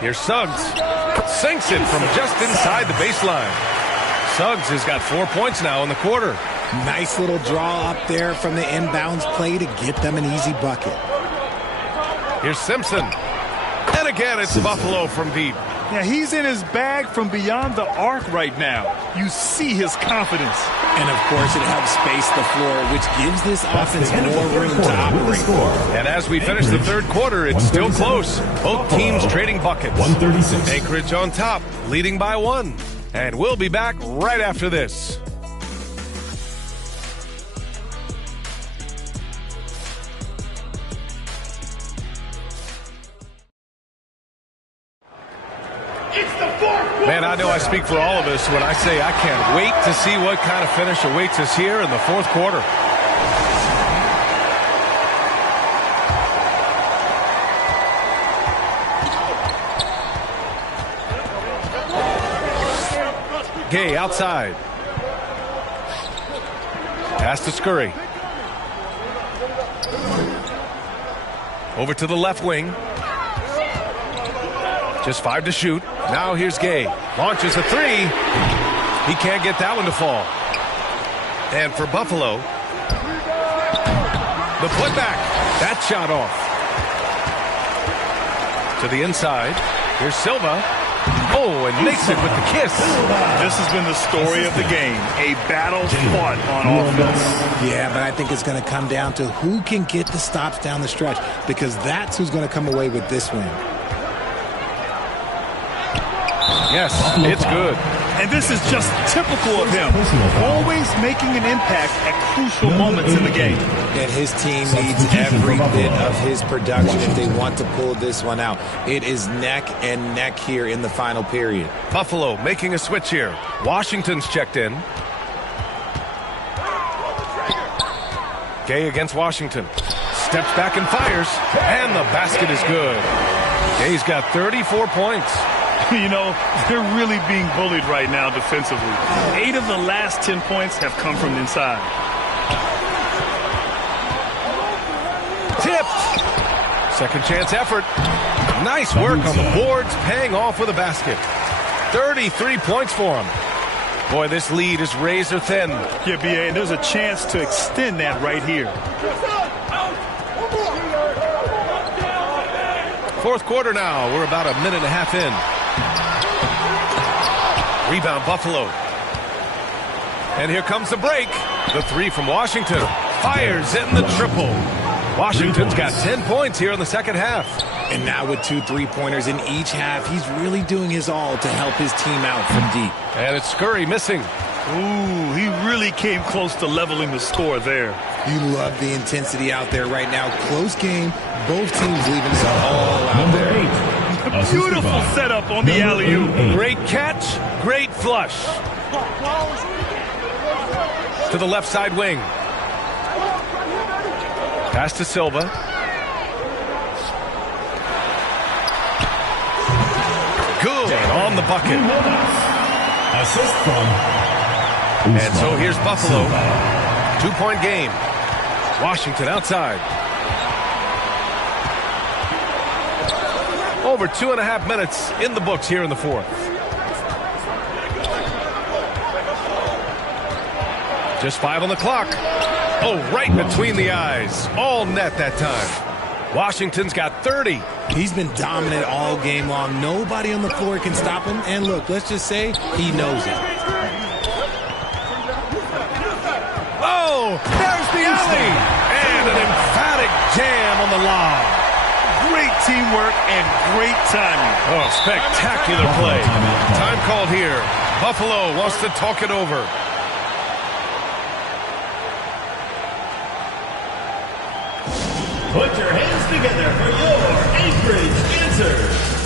Here's Suggs. Sinks it from just inside the baseline. Suggs has got 4 points now in the quarter. Nice little draw up there from the inbounds play to get them an easy bucket. Here's Simpson. And again, it's Buffalo from deep. Yeah, he's in his bag from beyond the arc right now. You see his confidence. And, of course, it helps space the floor, which gives this offense more room to operate. And as we finish the third quarter, it's still close. Both teams trading buckets. 136. Anchorage on top, leading by 1. And we'll be back right after this. It's the fourth quarter. Man, I know I speak for all of us when I say I can't wait to see what kind of finish awaits us here in the fourth quarter. Gay outside. Pass to Scurry. Over to the left wing. Just 5 to shoot. Now here's Gay. Launches a 3. He can't get that one to fall. And for Buffalo, the putback. That shot off. To the inside. Here's Silva. Oh, and makes it with the kiss. This has been the story of the game. A battle fought on offense. Yeah, but I think it's going to come down to who can get the stops down the stretch, because that's who's going to come away with this win. Yes, it's good. And this is just typical of him. Always making an impact at crucial moments in the game. And his team needs every bit of his production if they want to pull this one out. It is neck and neck here in the final period. Buffalo making a switch here. Washington's checked in. Gay against Washington. Steps back and fires. And the basket is good. Gay's got 34 points. You know, they're really being bullied right now defensively. 8 of the last 10 points have come from inside. Tipped. Second chance effort. Nice work on the boards, paying off with a basket. 33 points for him. Boy, this lead is razor thin. Yeah, B.A., and there's a chance to extend that right here. Fourth quarter now. We're about a minute and a half in. Rebound Buffalo. And here comes the break. The 3 from Washington. Fires in the triple. Washington's got 10 points here in the second half. And now with 2 3-pointers in each half, he's really doing his all to help his team out from deep. And it's Scurry missing. Ooh, he really came close to leveling the score there. You love the intensity out there right now. Close game. Both teams leaving it all out there. Beautiful setup on the alley-oop. Great catch, great flush. To the left side wing. Pass to Silva. Good on the bucket. Assist from. And so here's Buffalo. 2-point game. Washington outside. Over 2.5 minutes in the books here in the fourth. Just 5 on the clock. Oh, right between the eyes. All net that time. Washington's got 30. He's been dominant all game long. Nobody on the floor can stop him. And look, let's just say he knows it. Oh, there's the alley. And an emphatic jam on the lob. Great teamwork and great timing. Oh, spectacular play. Time called here. Buffalo wants to talk it over. Put your hands together for your Anchorage answers.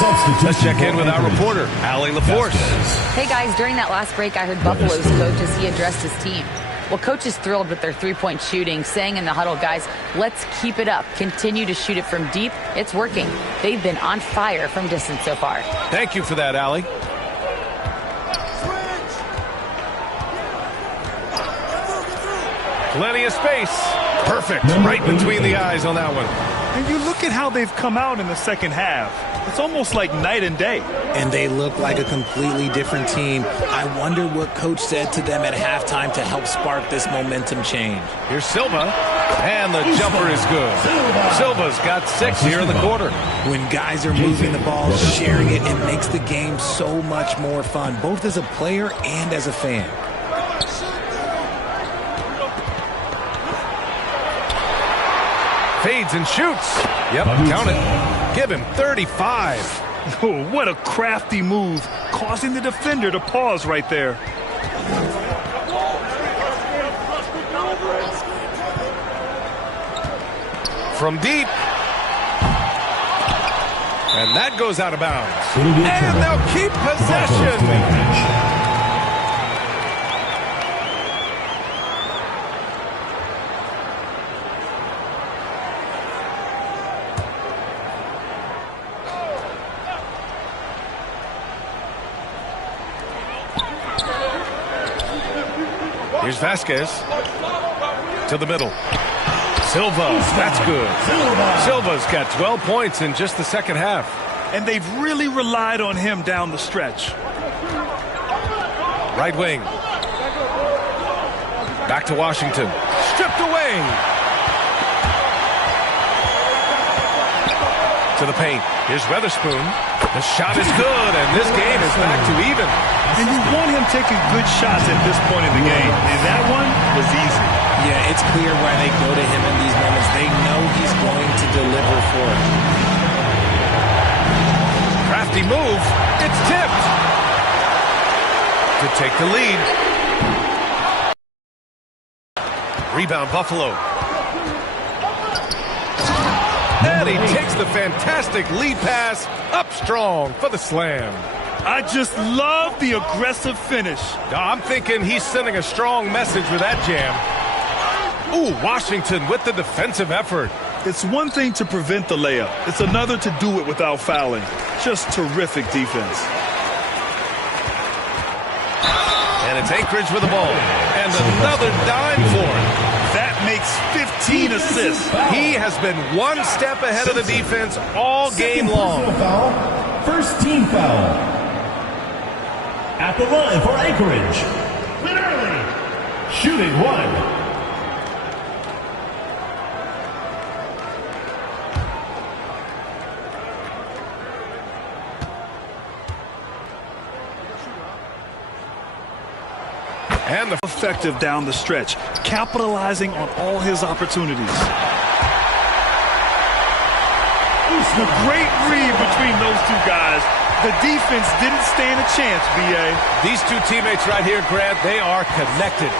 Let's check in with our reporter, Allie LaForce. Hey guys, during that last break, I heard Buffalo's coach as he addressed his team. Well, coach is thrilled with their three-point shooting, saying in the huddle, guys, let's keep it up. Continue to shoot it from deep. It's working. They've been on fire from distance so far. Thank you for that, Allie. Plenty of space. Perfect. Right between the eyes on that one. And you look at how they've come out in the second half. It's almost like night and day. And they look like a completely different team. I wonder what coach said to them at halftime to help spark this momentum change. Here's Silva, and the jumper is good. Silva's got 6 here in the quarter. When guys are moving the ball, sharing it, it makes the game so much more fun, both as a player and as a fan. Fades and shoots. Yep, count it. Give him 35. Oh, what a crafty move, causing the defender to pause right there. From deep. And that goes out of bounds. And they'll keep possession. Here's Vasquez to the middle. Silva, that's good. Silva's got 12 points in just the second half. And they've really relied on him down the stretch. Right wing. Back to Washington. Stripped away. To the paint. Here's Weatherspoon. The shot is good, and this game is back to even. And you want him taking good shots at this point in the game. And that one was easy. Yeah, it's clear why they go to him in these moments. They know he's going to deliver for it. Crafty move. It's tipped. To take the lead. Rebound, Buffalo. And he takes the fantastic lead pass up strong for the slam. I just love the aggressive finish. I'm thinking he's sending a strong message with that jam. Ooh, Washington with the defensive effort. It's one thing to prevent the layup. It's another to do it without fouling. Just terrific defense. And it's Anchorage with the ball. And another dime for him. That makes 15 assists. He has been one step ahead of the defense all game long. First team foul. At the line for Anchorage, Literally shooting one. And the effective down the stretch, capitalizing on all his opportunities. A great read between those two guys. The defense didn't stand a chance, B.A. These two teammates right here, Grant, they are connected.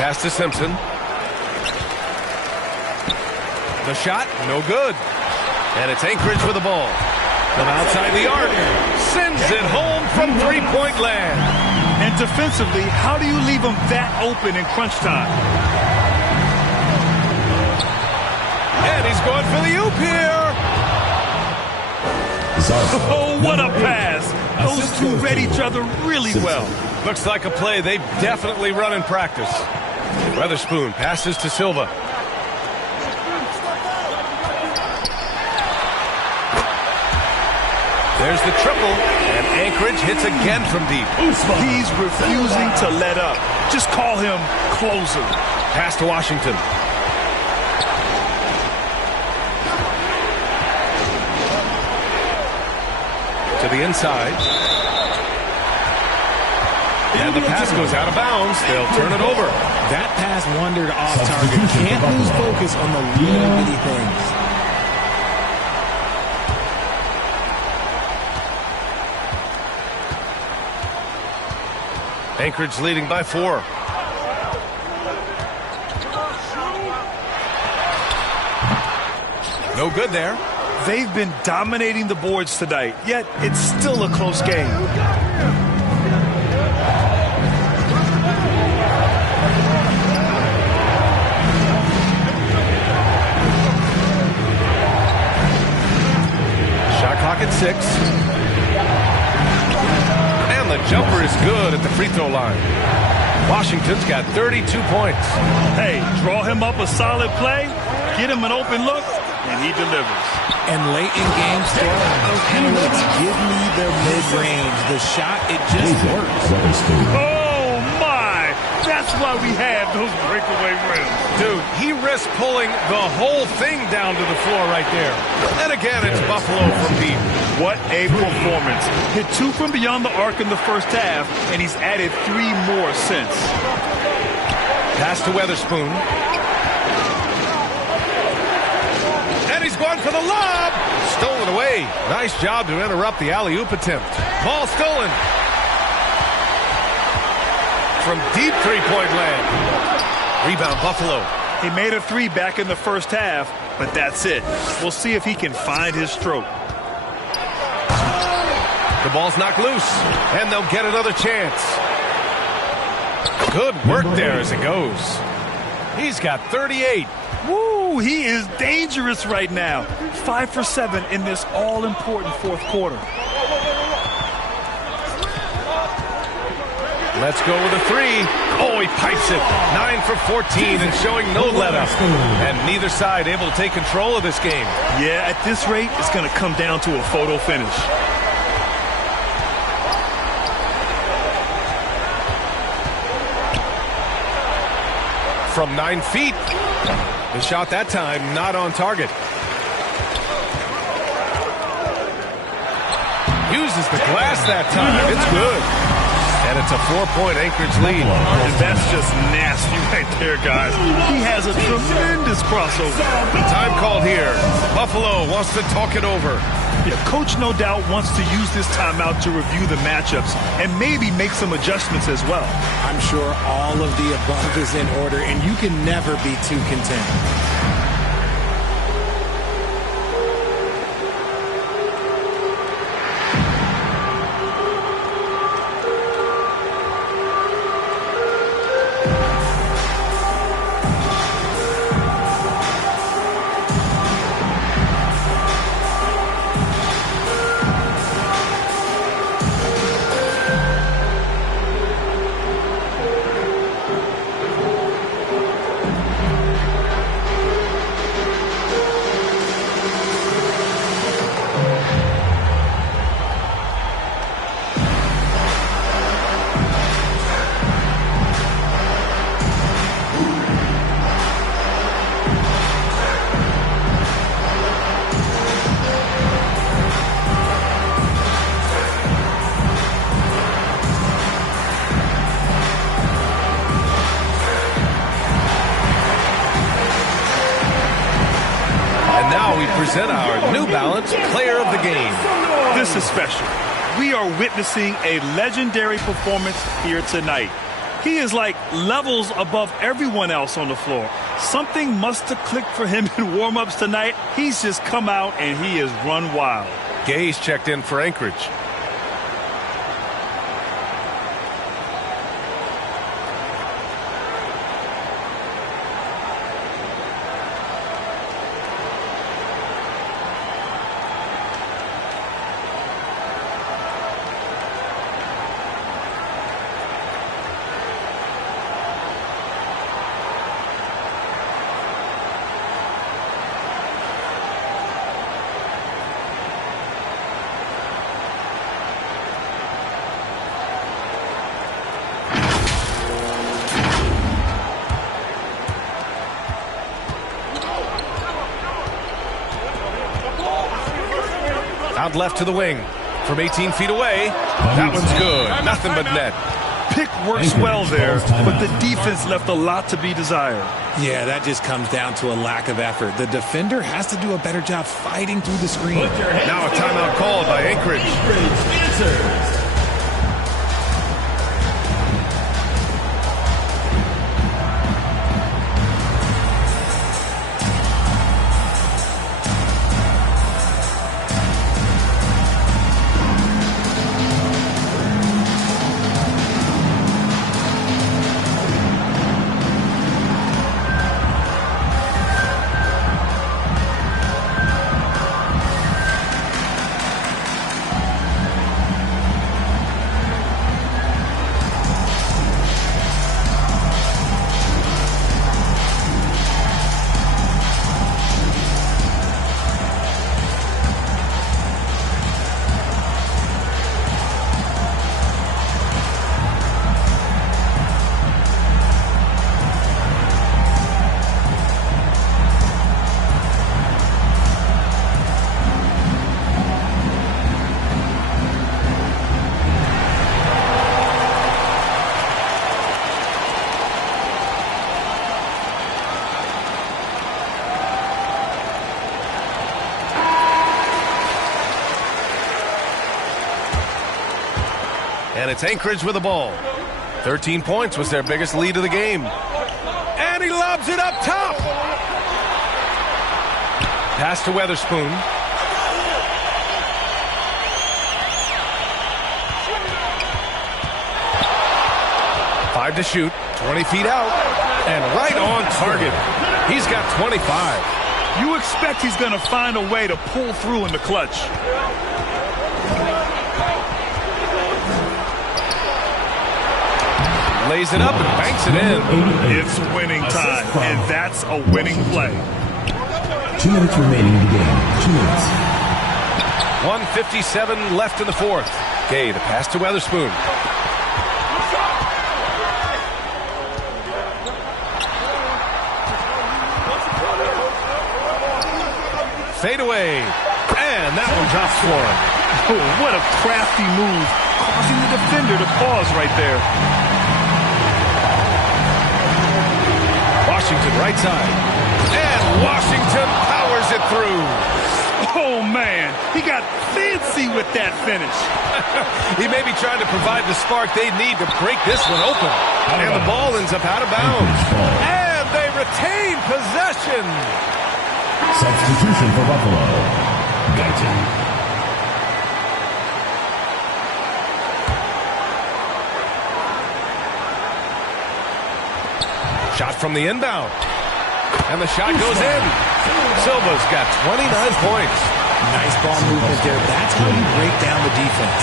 Pass to Simpson. The shot, no good. And it's Anchorage with the ball. From outside the arc, sends it home from three-point land. And defensively, how do you leave them that open in crunch time? And he's going for the oop here. Oh, what a pass. Those two read each other really well. Looks like a play they've definitely run in practice. Weatherspoon passes to Silva. There's the triple, and Anchorage hits again from deep. He's refusing to let up. Just call him closer. Pass to Washington. To the inside. And the pass goes out of bounds. They'll turn it over. That pass wandered off target. Can't lose focus on the little bitty things. Anchorage leading by 4. No good there. They've been dominating the boards tonight, yet it's still a close game. Shot clock at 6. And the jumper is good at the free throw line. Washington's got 32 points. Hey, draw him up a solid play, get him an open look, and he delivers. And late in games, those analytics give me the mid-range. The shot, it just works. Oh, my! That's why we have those breakaway rims. Dude, he risks pulling the whole thing down to the floor right there. And again, it's Buffalo from deep. What a performance. Hit 2 from beyond the arc in the first half, and he's added 3 more since. Pass to Weatherspoon. And he's going for the lob. Stolen away. Nice job to interrupt the alley-oop attempt. Ball stolen. From deep three-point land. Rebound Buffalo. He made a 3 back in the first half, but that's it. We'll see if he can find his stroke. The ball's knocked loose, and they'll get another chance. Good work there as it goes. He's got 38. Woo, he is dangerous right now. 5 for 7 in this all-important fourth quarter. Let's go with a 3. Oh, he pipes it. 9 for 14 and showing no let-up. And neither side able to take control of this game. Yeah, at this rate, it's going to come down to a photo finish. From 9 feet. The shot that time not on target. Uses the glass that time. It's good. And it's a 4-point Anchorage lead. And that's just nasty right there, guys. He has a tremendous crossover. Time called here. Buffalo wants to talk it over. Yeah, Coach no doubt wants to use this timeout to review the matchups and maybe make some adjustments as well. I'm sure all of the above is in order, and you can never be too content. Present our New Balance Player of the Game. This is special. We are witnessing a legendary performance here tonight. He is like levels above everyone else on the floor. Something must have clicked for him in warm-ups tonight. He's just come out and he has run wild. Gay's checked in for Anchorage. Out left to the wing. From 18 feet away. That one's good. Nothing but net. Pick works well there, but the defense left a lot to be desired. Yeah, that just comes down to a lack of effort. The defender has to do a better job fighting through the screen. Now a timeout called by Anchorage. And it's Anchorage with the ball. 13 points was their biggest lead of the game. And he lobs it up top. Pass to Weatherspoon. Five to shoot. 20 feet out. And right on target. He's got 25. You expect he's going to find a way to pull through in the clutch. Lays it up and banks it in. It's winning time, and that's a winning play. 2 minutes remaining in the game. 2 minutes. 1:57 left in the fourth. Gay, the pass to Weatherspoon. Fade away. And that one drops for him. Oh, what a crafty move, causing the defender to pause right there. Washington right side. And Washington powers it through. Oh, man. He got fancy with that finish. He may be trying to provide the spark they need to break this one open. And the ball ends up out of bounds. And they retain possession. Substitution for Buffalo. Guyton. Shot from the inbound. And the shot goes in. Silva's got 29 points. Nice ball movement there. That's how you break down the defense.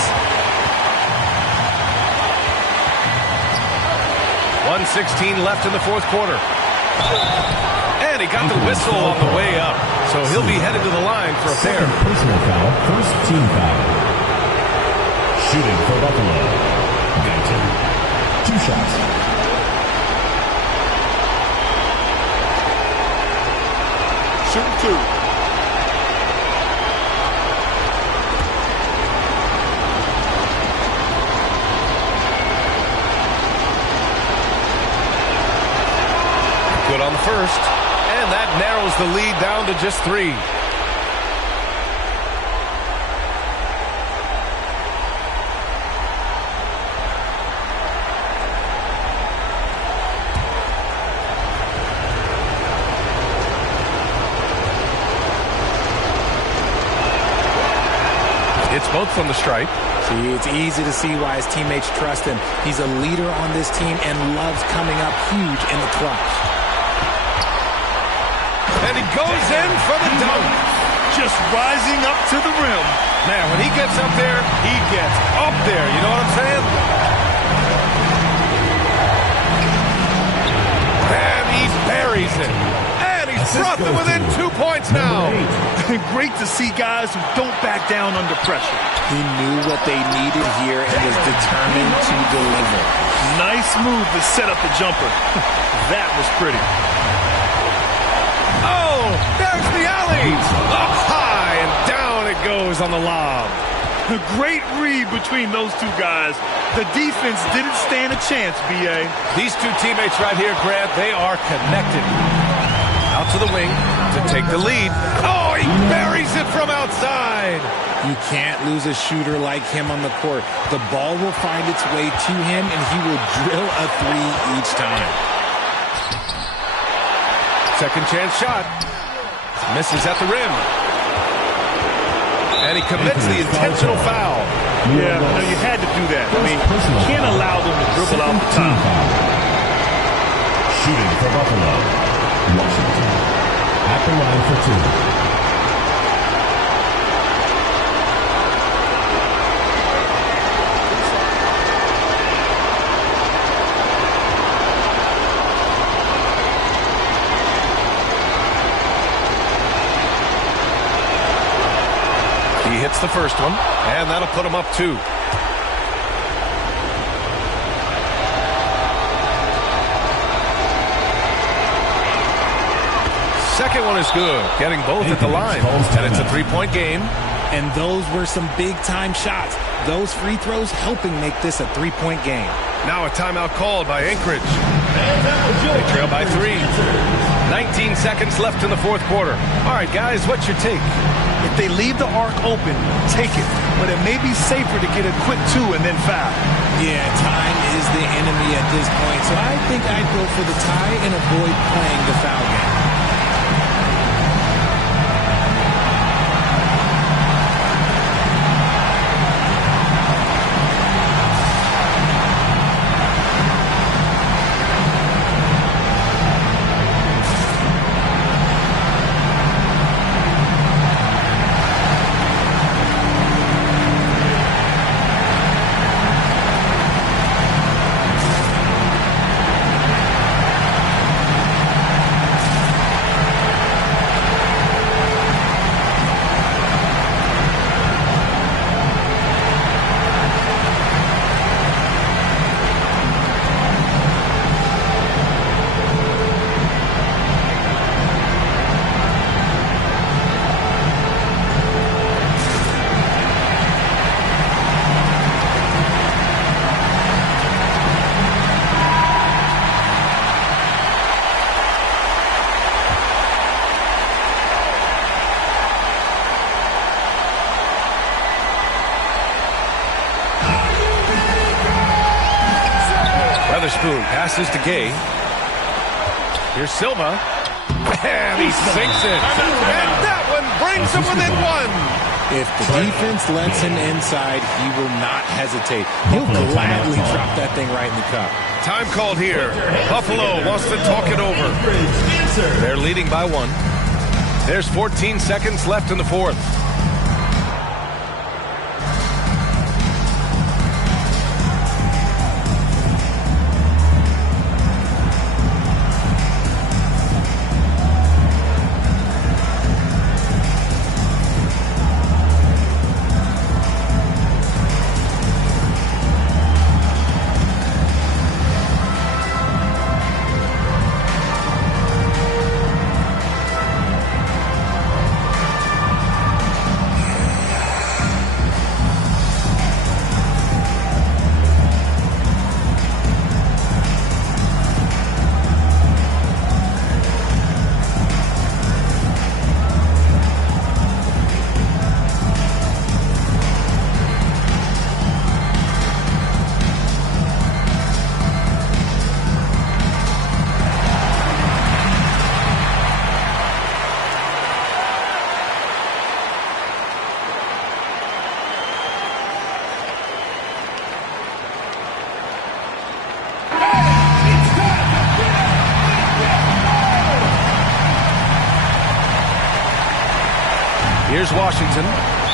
1:16 left in the fourth quarter. And he got the whistle on the way up. So he'll be headed to the line for a pair. Personal foul. First team foul. Shooting for Buffalo. Guyton. 2 shots. Shooting 2. Good on the first. And that narrows the lead down to just 3. It's both from the stripe. See, it's easy to see why his teammates trust him. He's a leader on this team and loves coming up huge in the clutch. And he goes in for the dunk. Just rising up to the rim. Man, when he gets up there, he gets up there. You know what I'm saying? And he buries it. And he's brought them within 2 points now. Great to see guys who don't back down under pressure. He knew what they needed here and was determined to deliver. Nice move to set up the jumper. That was pretty. Oh, there's the alley. Up high and down it goes on the lob. A great read between those two guys. The defense didn't stand a chance, B.A. These two teammates right here, Grant, they are connected. Out to the wing to take the lead. Oh, he buries it from outside. You can't lose a shooter like him on the court. The ball will find its way to him, and he will drill a 3 each time. Second chance shot. Misses at the rim. And he commits the intentional foul. Yeah, no, you had to do that. I mean, you can't allow them to dribble out the top. Shooting for Buffalo. Washington. At the line for 2. He hits the first one, and that'll put him up 2. Second one is good, getting both at the line, and it's a 3-point game. And those were some big-time shots. Those free throws helping make this a 3-point game. Now a timeout called by Anchorage. They trail by 3. 19 seconds left in the fourth quarter. All right, guys, what's your take? If they leave the arc open, take it. But it may be safer to get a quick 2 and then foul. Yeah, time is the enemy at this point. So I think I'd go for the tie and avoid playing the foul game. Weatherspoon passes to Gay. Here's Silva. And he sinks it. And that one brings him within 1. If the defense lets him inside, he will not hesitate. He'll gladly drop that thing right in the cup. Time called here. Buffalo wants to talk it over. They're leading by 1. There's 14 seconds left in the 4th. Here's Washington,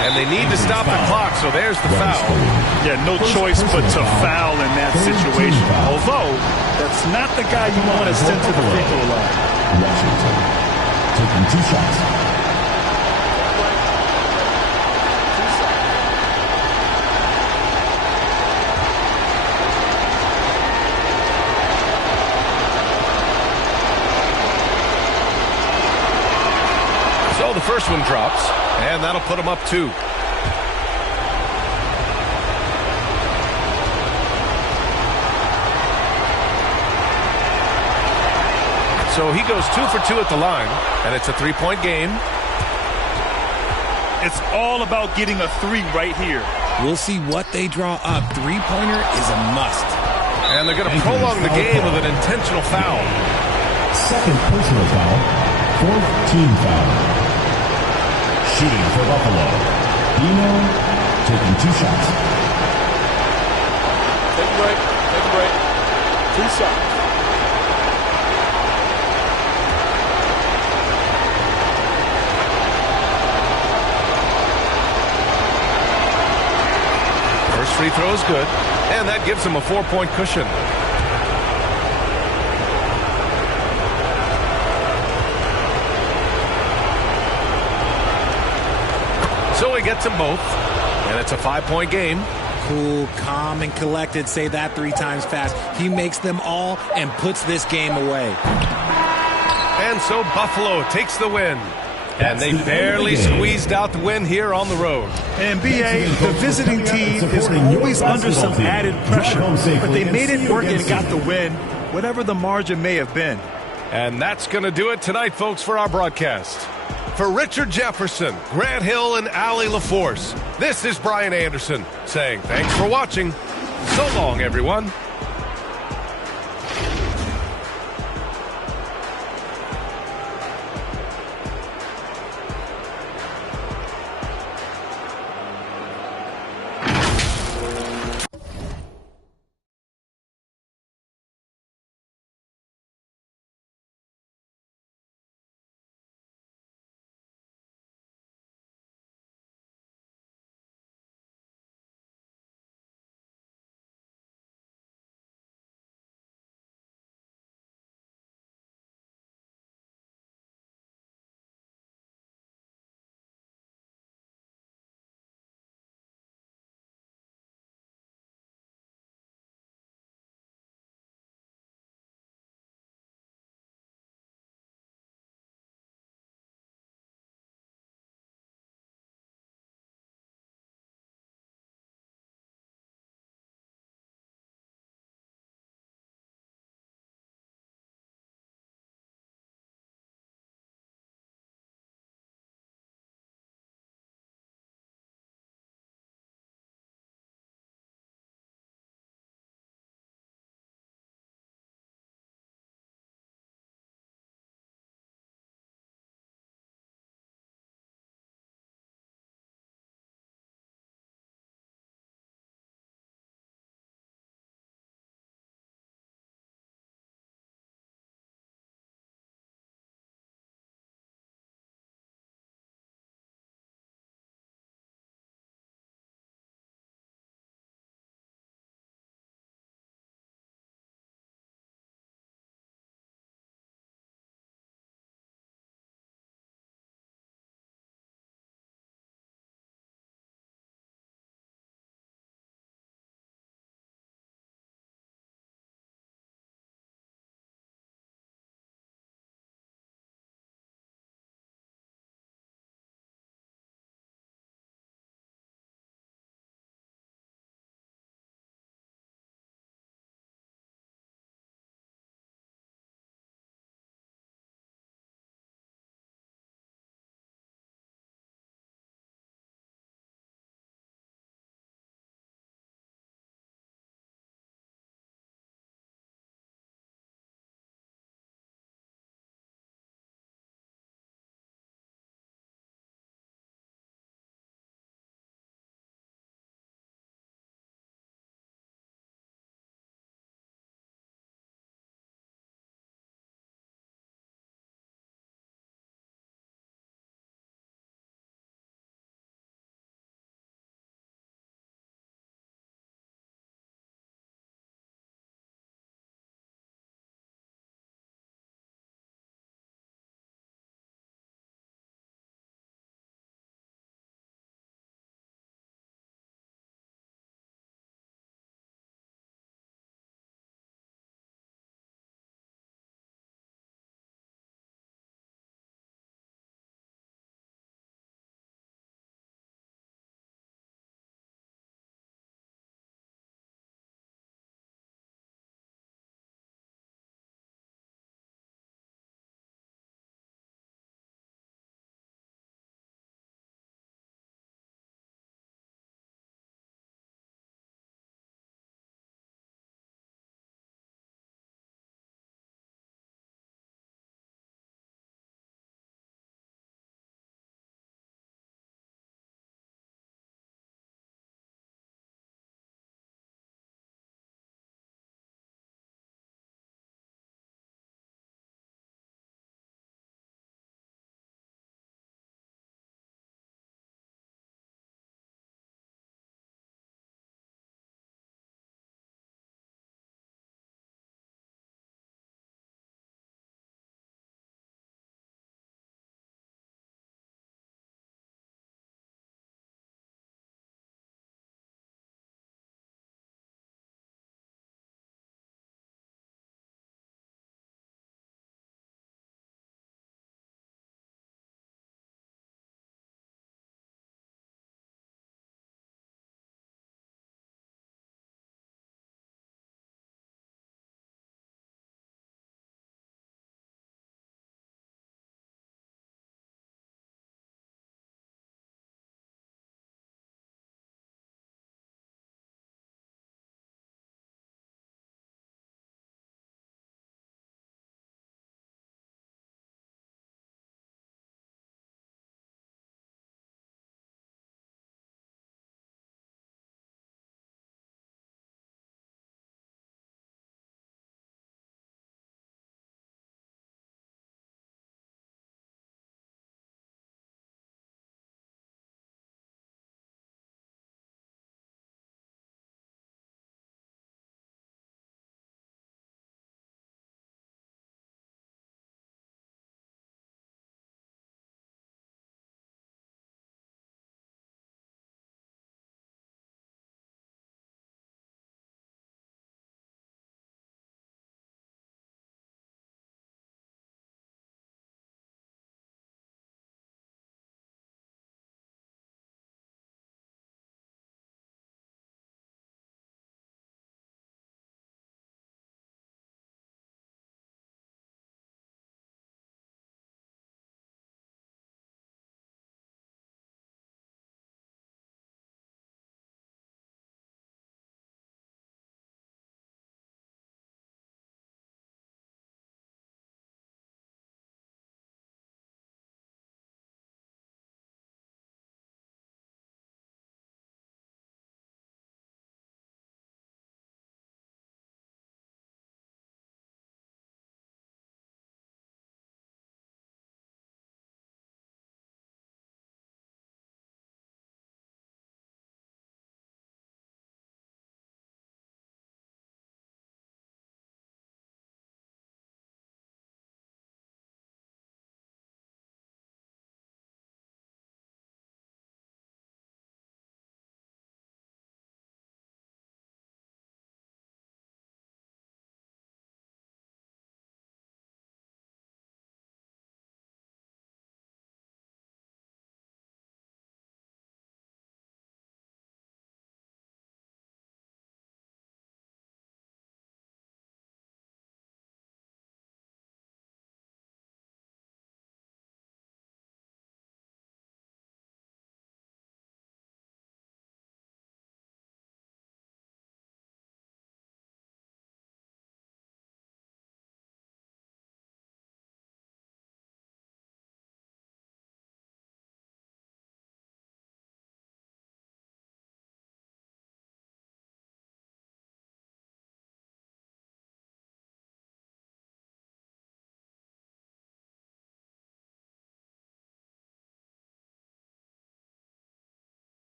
and they need to stop the clock, so there's the foul. Yeah, no choice but to foul in that situation. Although, that's not the guy you want to send to the free throw line. Washington taking 2 shots. So the first one drops, and that'll put him up 2. So he goes 2 for 2 at the line, and it's a 3-point game. It's all about getting a 3 right here. We'll see what they draw up. 3-pointer is a must. And they're going to prolong the game with an intentional foul. Second personal foul. 4th team foul. Shooting for Buffalo. Dino taking 2 shots. Take a break. Take a break. 2 shots. First free throw is good, and that gives him a 4-point cushion. So he gets them both, and it's a 5-point game. Cool, calm, and collected. Say that 3 times fast. He makes them all and puts this game away. And so Buffalo takes the win. And they barely squeezed out the win here on the road. And B.A., the visiting team is always under some added pressure, but they made it work and got the win, whatever the margin may have been. And that's going to do it tonight, folks, for our broadcast. For Richard Jefferson, Grant Hill, and Allie LaForce, this is Brian Anderson saying thanks for watching. So long, everyone.